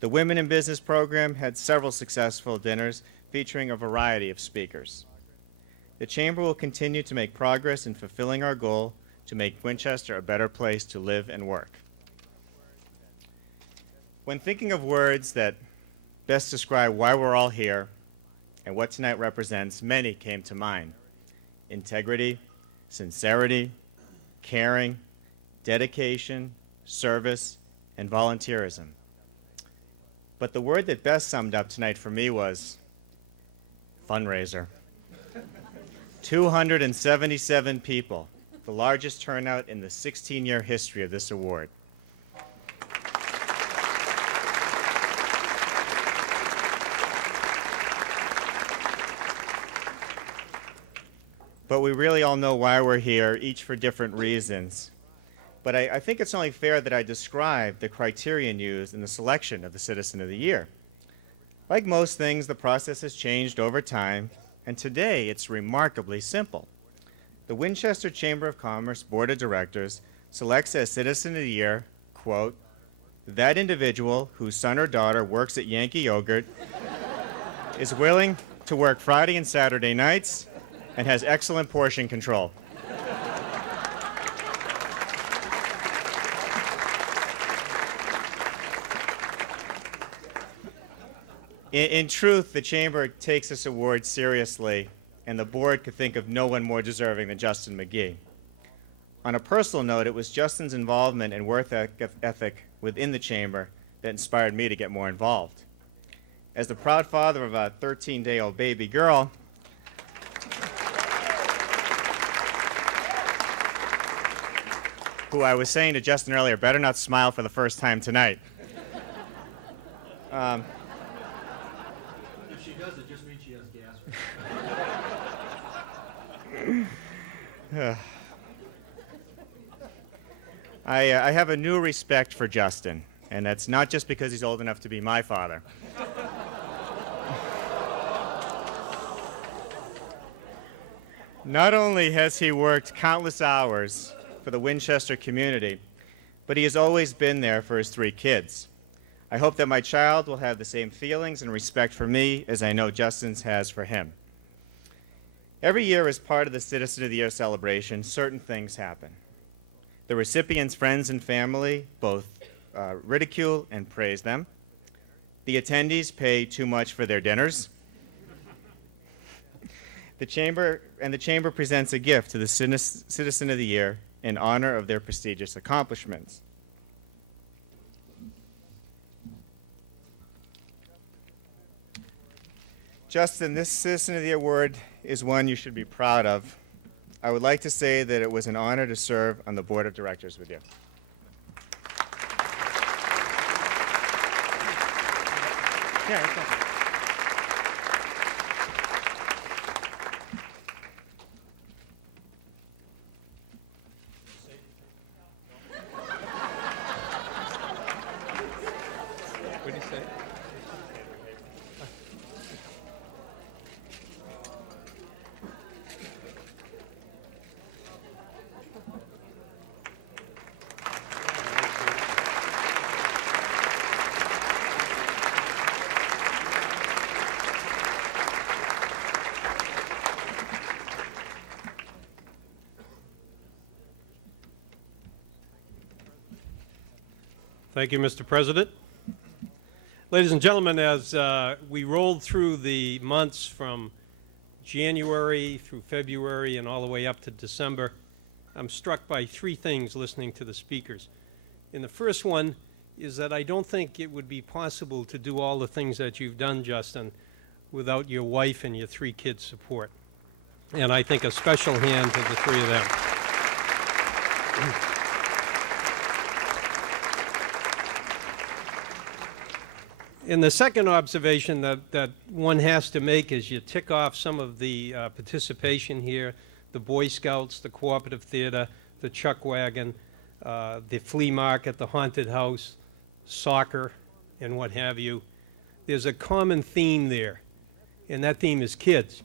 The Women in Business program had several successful dinners featuring a variety of speakers. The Chamber will continue to make progress in fulfilling our goal to make Winchester a better place to live and work. When thinking of words that best describe why we're all here and what tonight represents, many came to mind. Integrity, sincerity, caring, dedication, service, and volunteerism. But the word that best summed up tonight for me was fundraiser. 277 people, the largest turnout in the 16-year history of this award. But we really all know why we're here, each for different reasons. But I think it's only fair that I describe the criterion used in the selection of the Citizen of the Year. Like most things, the process has changed over time, and today it's remarkably simple. The Winchester Chamber of Commerce Board of Directors selects as Citizen of the Year, quote, that individual whose son or daughter works at Yankee Yogurt, is willing to work Friday and Saturday nights, and has excellent portion control. In truth, the Chamber takes this award seriously, and the board could think of no one more deserving than Justin McGee. On a personal note, it was Justin's involvement and work ethic within the Chamber that inspired me to get more involved. As the proud father of a 13-day-old baby girl, who I was saying to Justin earlier, better not smile for the first time tonight. If she does, it just means she has gas. I have a new respect for Justin, and that's not just because he's old enough to be my father. Not only has he worked countless hours for the Winchester community, but he has always been there for his 3 kids. I hope that my child will have the same feelings and respect for me as I know Justin's has for him. Every year, as part of the Citizen of the Year celebration, certain things happen. The recipient's friends and family both ridicule and praise them. The attendees pay too much for their dinners. The Chamber presents a gift to the Citizen of the Year in honor of their prestigious accomplishments. Justin, this Citizen of the Year award is one you should be proud of. I would like to say that it was an honor to serve on the board of directors with you. What did he say? Thank you, Mr. President. Ladies and gentlemen, as we rolled through the months from January through February and all the way up to December, I'm struck by 3 things listening to the speakers. And the first one is that I don't think it would be possible to do all the things that you've done, Justin, without your wife and your 3 kids' support. And I think a special hand to the 3 of them. And the second observation that one has to make is you tick off some of the participation here, the Boy Scouts, the Cooperative Theater, the Chuck Wagon, the flea market, the haunted house, soccer, and what have you. There's a common theme there, and that theme is kids.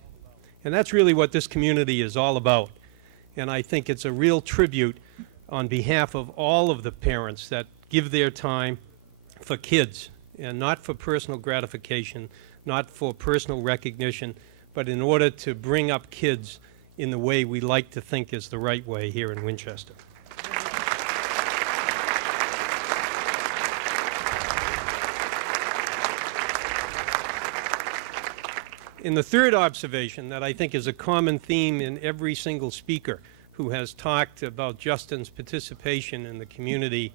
And that's really what this community is all about. And I think it's a real tribute on behalf of all of the parents that give their time for kids, and not for personal gratification, not for personal recognition, but in order to bring up kids in the way we like to think is the right way here in Winchester. And the third observation that I think is a common theme in every single speaker who has talked about Justin's participation in the community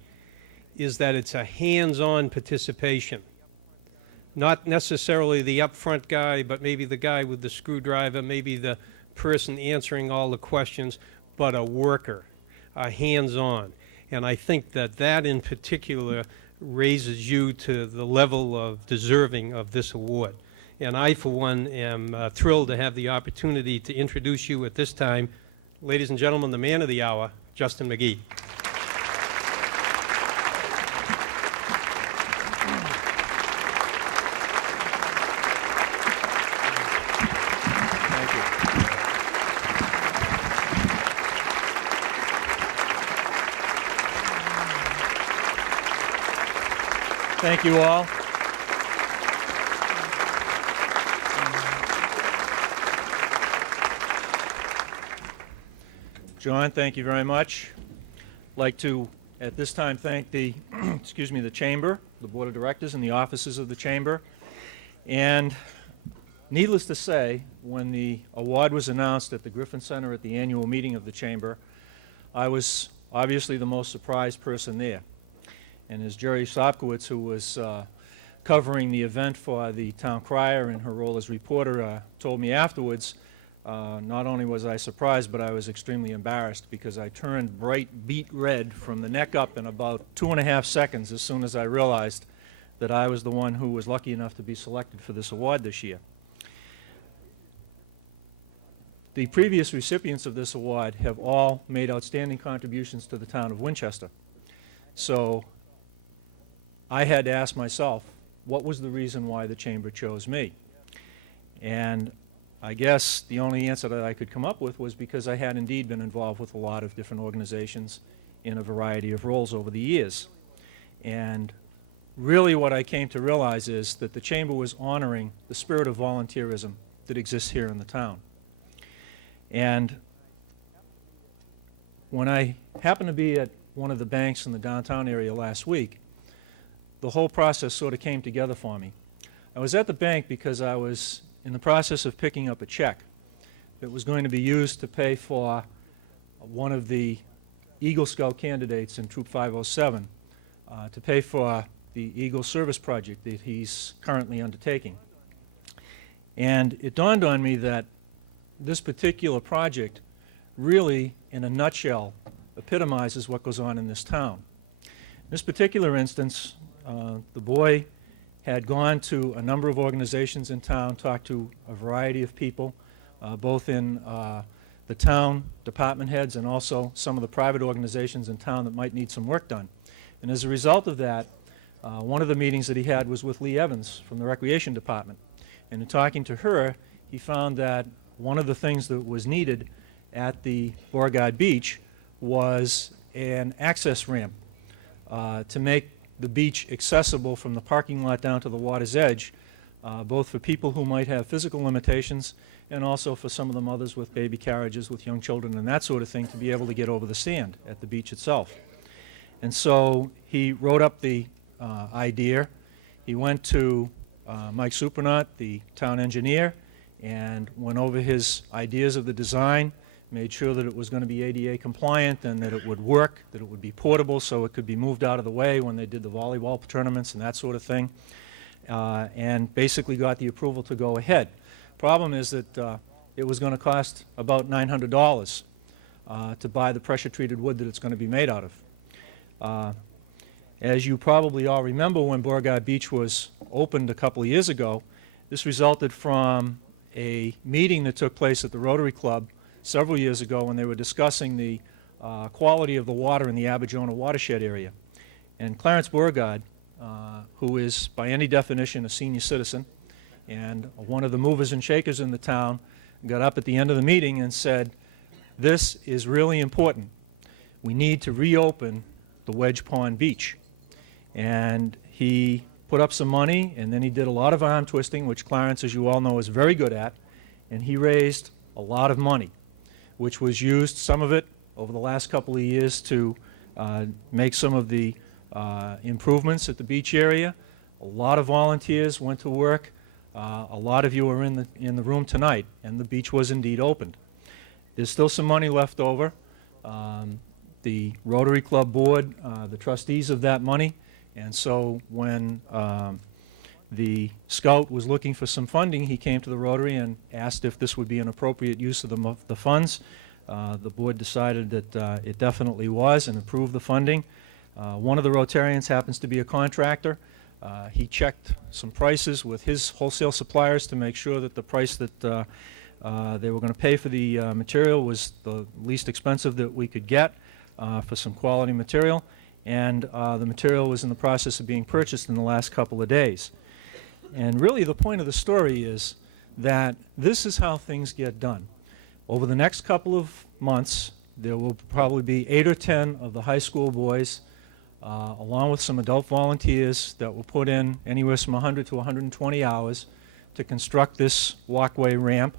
is that it's a hands-on participation. Not necessarily the up-front guy, but maybe the guy with the screwdriver, maybe the person answering all the questions, but a worker, a hands-on. And I think that that in particular raises you to the level of deserving of this award. And I, for one, am thrilled to have the opportunity to introduce you at this time, ladies and gentlemen, the man of the hour, Justin McGee. Thank you all. John, thank you very much. I'd like to, at this time, thank the, the Chamber, the Board of Directors, and the offices of the Chamber. And needless to say, when the award was announced at the Griffin Center at the annual meeting of the Chamber, I was obviously the most surprised person there. And as Jerry Sopkowitz, who was covering the event for the Town Crier in her role as reporter, told me afterwards, not only was I surprised, but I was extremely embarrassed because I turned bright beet red from the neck up in about 2.5 seconds as soon as I realized that I was the one who was lucky enough to be selected for this award this year. The previous recipients of this award have all made outstanding contributions to the town of Winchester. So I had to ask myself, what was the reason why the Chamber chose me? And I guess the only answer that I could come up with was because I had indeed been involved with a lot of different organizations in a variety of roles over the years. And really what I came to realize is that the Chamber was honoring the spirit of volunteerism that exists here in the town. And when I happened to be at one of the banks in the downtown area last week, the whole process sort of came together for me. I was at the bank because I was in the process of picking up a check that was going to be used to pay for one of the Eagle Scout candidates in Troop 507 to pay for the Eagle Service Project that he's currently undertaking. And it dawned on me that this particular project really, in a nutshell, epitomizes what goes on in this town. In this particular instance, the boy had gone to a number of organizations in town, talked to a variety of people, both in the town department heads and also some of the private organizations in town that might need some work done. And as a result of that, one of the meetings that he had was with Lee Evans from the Recreation Department. And in talking to her, he found that one of the things that was needed at the Beauregard Beach was an access ramp to make the beach accessible from the parking lot down to the water's edge, both for people who might have physical limitations and also for some of the mothers with baby carriages with young children and that sort of thing to be able to get over the sand at the beach itself. And so he wrote up the idea. He went to Mike Supernaut, the town engineer, and went over his ideas of the design, made sure that it was going to be ADA compliant and that it would work, that it would be portable so it could be moved out of the way when they did the volleyball tournaments and that sort of thing, and basically got the approval to go ahead. Problem is that it was going to cost about $900 to buy the pressure-treated wood that it's going to be made out of. As you probably all remember, when Beauregard Beach was opened a couple of years ago, this resulted from a meeting that took place at the Rotary Club several years ago when they were discussing the quality of the water in the Abidjona watershed area. And Clarence Beauregard, who is by any definition a senior citizen and one of the movers and shakers in the town, got up at the end of the meeting and said, "This is really important. We need to reopen the Wedge Pond Beach." And he put up some money, and then he did a lot of arm twisting, which Clarence, as you all know, is very good at, and he raised a lot of money, which was used, some of it, over the last couple of years to make some of the improvements at the beach area. A lot of volunteers went to work. A lot of you are in the room tonight, and the beach was indeed opened. There's still some money left over. The Rotary Club board, the trustees of that money, and so when the Scout was looking for some funding, he came to the Rotary and asked if this would be an appropriate use of the funds. The board decided that it definitely was and approved the funding. One of the Rotarians happens to be a contractor. He checked some prices with his wholesale suppliers to make sure that the price that they were going to pay for the material was the least expensive that we could get for some quality material. And the material was in the process of being purchased in the last couple of days. And really the point of the story is that this is how things get done. Over the next couple of months, there will probably be 8 or 10 of the high school boys, along with some adult volunteers that will put in anywhere from 100 to 120 hours to construct this walkway ramp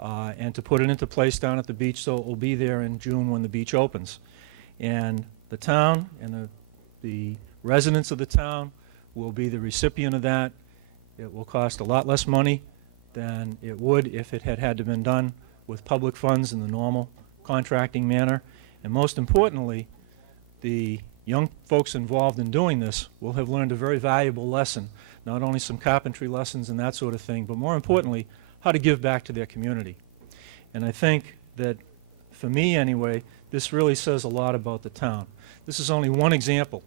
and to put it into place down at the beach so it will be there in June when the beach opens. And the town and the residents of the town will be the recipient of that. It will cost a lot less money than it would if it had to been done with public funds in the normal contracting manner. And most importantly, the young folks involved in doing this will have learned a very valuable lesson, not only some carpentry lessons and that sort of thing, but more importantly, how to give back to their community. And I think that, for me anyway, this really says a lot about the town. This is only one example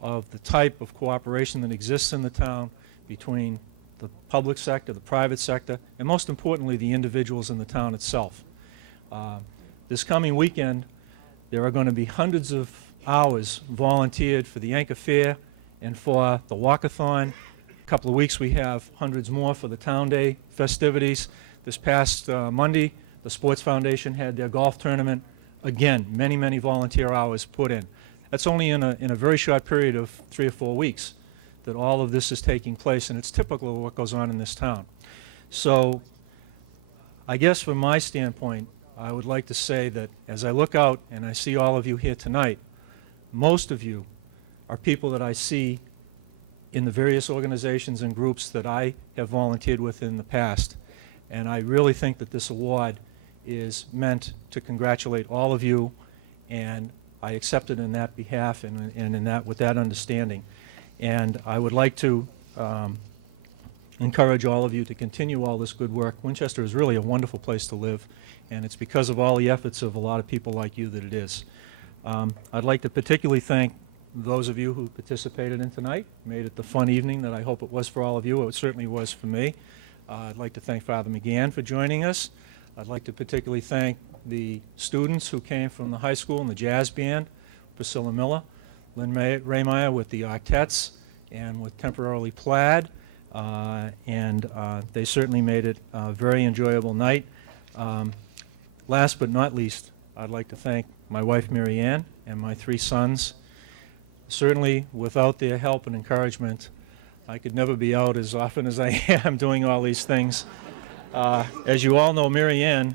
of the type of cooperation that exists in the town between the public sector, the private sector, and most importantly, the individuals in the town itself. This coming weekend, there are going to be hundreds of hours volunteered for the Yanka Fair and for the Walkathon. A couple of weeks we have hundreds more for the Town Day festivities. This past Monday, the Sports Foundation had their golf tournament. Again, many, many volunteer hours put in. That's only in a very short period of 3 or 4 weeks that all of this is taking place, and it's typical of what goes on in this town. So I guess from my standpoint, I would like to say that as I look out and I see all of you here tonight, most of you are people that I see in the various organizations and groups that I have volunteered with in the past. And I really think that this award is meant to congratulate all of you, and I accept it in that behalf and in that, with that understanding. And I would like to encourage all of you to continue all this good work. Winchester is really a wonderful place to live, and it's because of all the efforts of a lot of people like you that it is. I'd like to particularly thank those of you who participated in tonight, made it the fun evening that I hope it was for all of you. It certainly was for me. I'd like to thank Father McGann for joining us. I'd like to particularly thank the students who came from the high school and the jazz band, Priscilla Miller, Lynn Raymeyer with the Octettes, and with Temporarily Plaid, and they certainly made it a very enjoyable night. Last but not least, I'd like to thank my wife Mary Ann and my 3 sons. Certainly, without their help and encouragement, I could never be out as often as I am doing all these things. As you all know, Mary Ann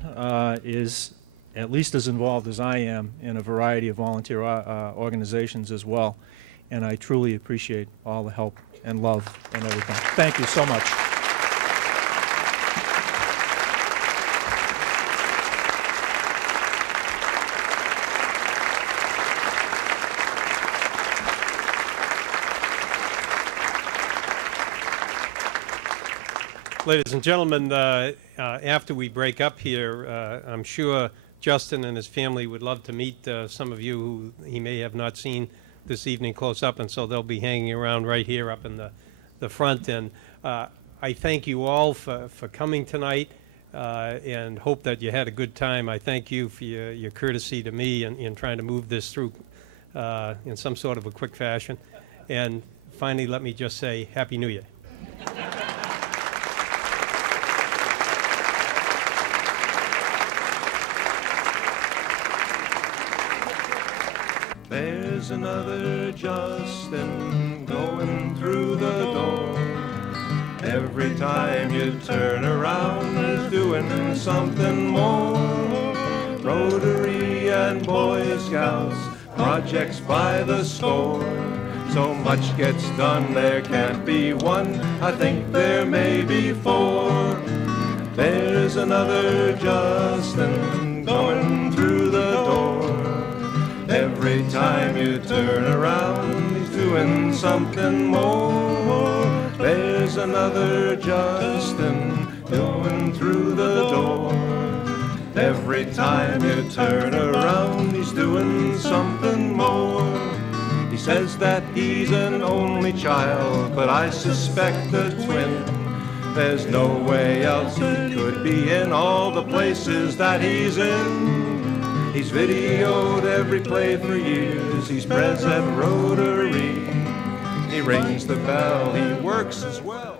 is at least as involved as I am in a variety of volunteer organizations as well, and I truly appreciate all the help and love and everything. Thank you so much. Ladies and gentlemen, after we break up here, I'm sure Justin and his family would love to meet some of you who he may have not seen this evening close up, and so they'll be hanging around right here up in the front. And I thank you all for coming tonight and hope that you had a good time. I thank you for your courtesy to me in trying to move this through in some sort of a quick fashion. And finally, let me just say Happy New Year. There's another Justin going through the door. Every time you turn around, he's doing something more. Rotary and Boy Scouts, projects by the score. So much gets done, there can't be one. I think there may be 4. There's another Justin going through the door. Every time you turn around, he's doing something more. There's another Justin going through the door. Every time you turn around, he's doing something more. He says that he's an only child, but I suspect a twin. There's no way else he could be in all the places that he's in. He's videoed every play for years. He's pres at Rotary. He rings the bell. He works as well.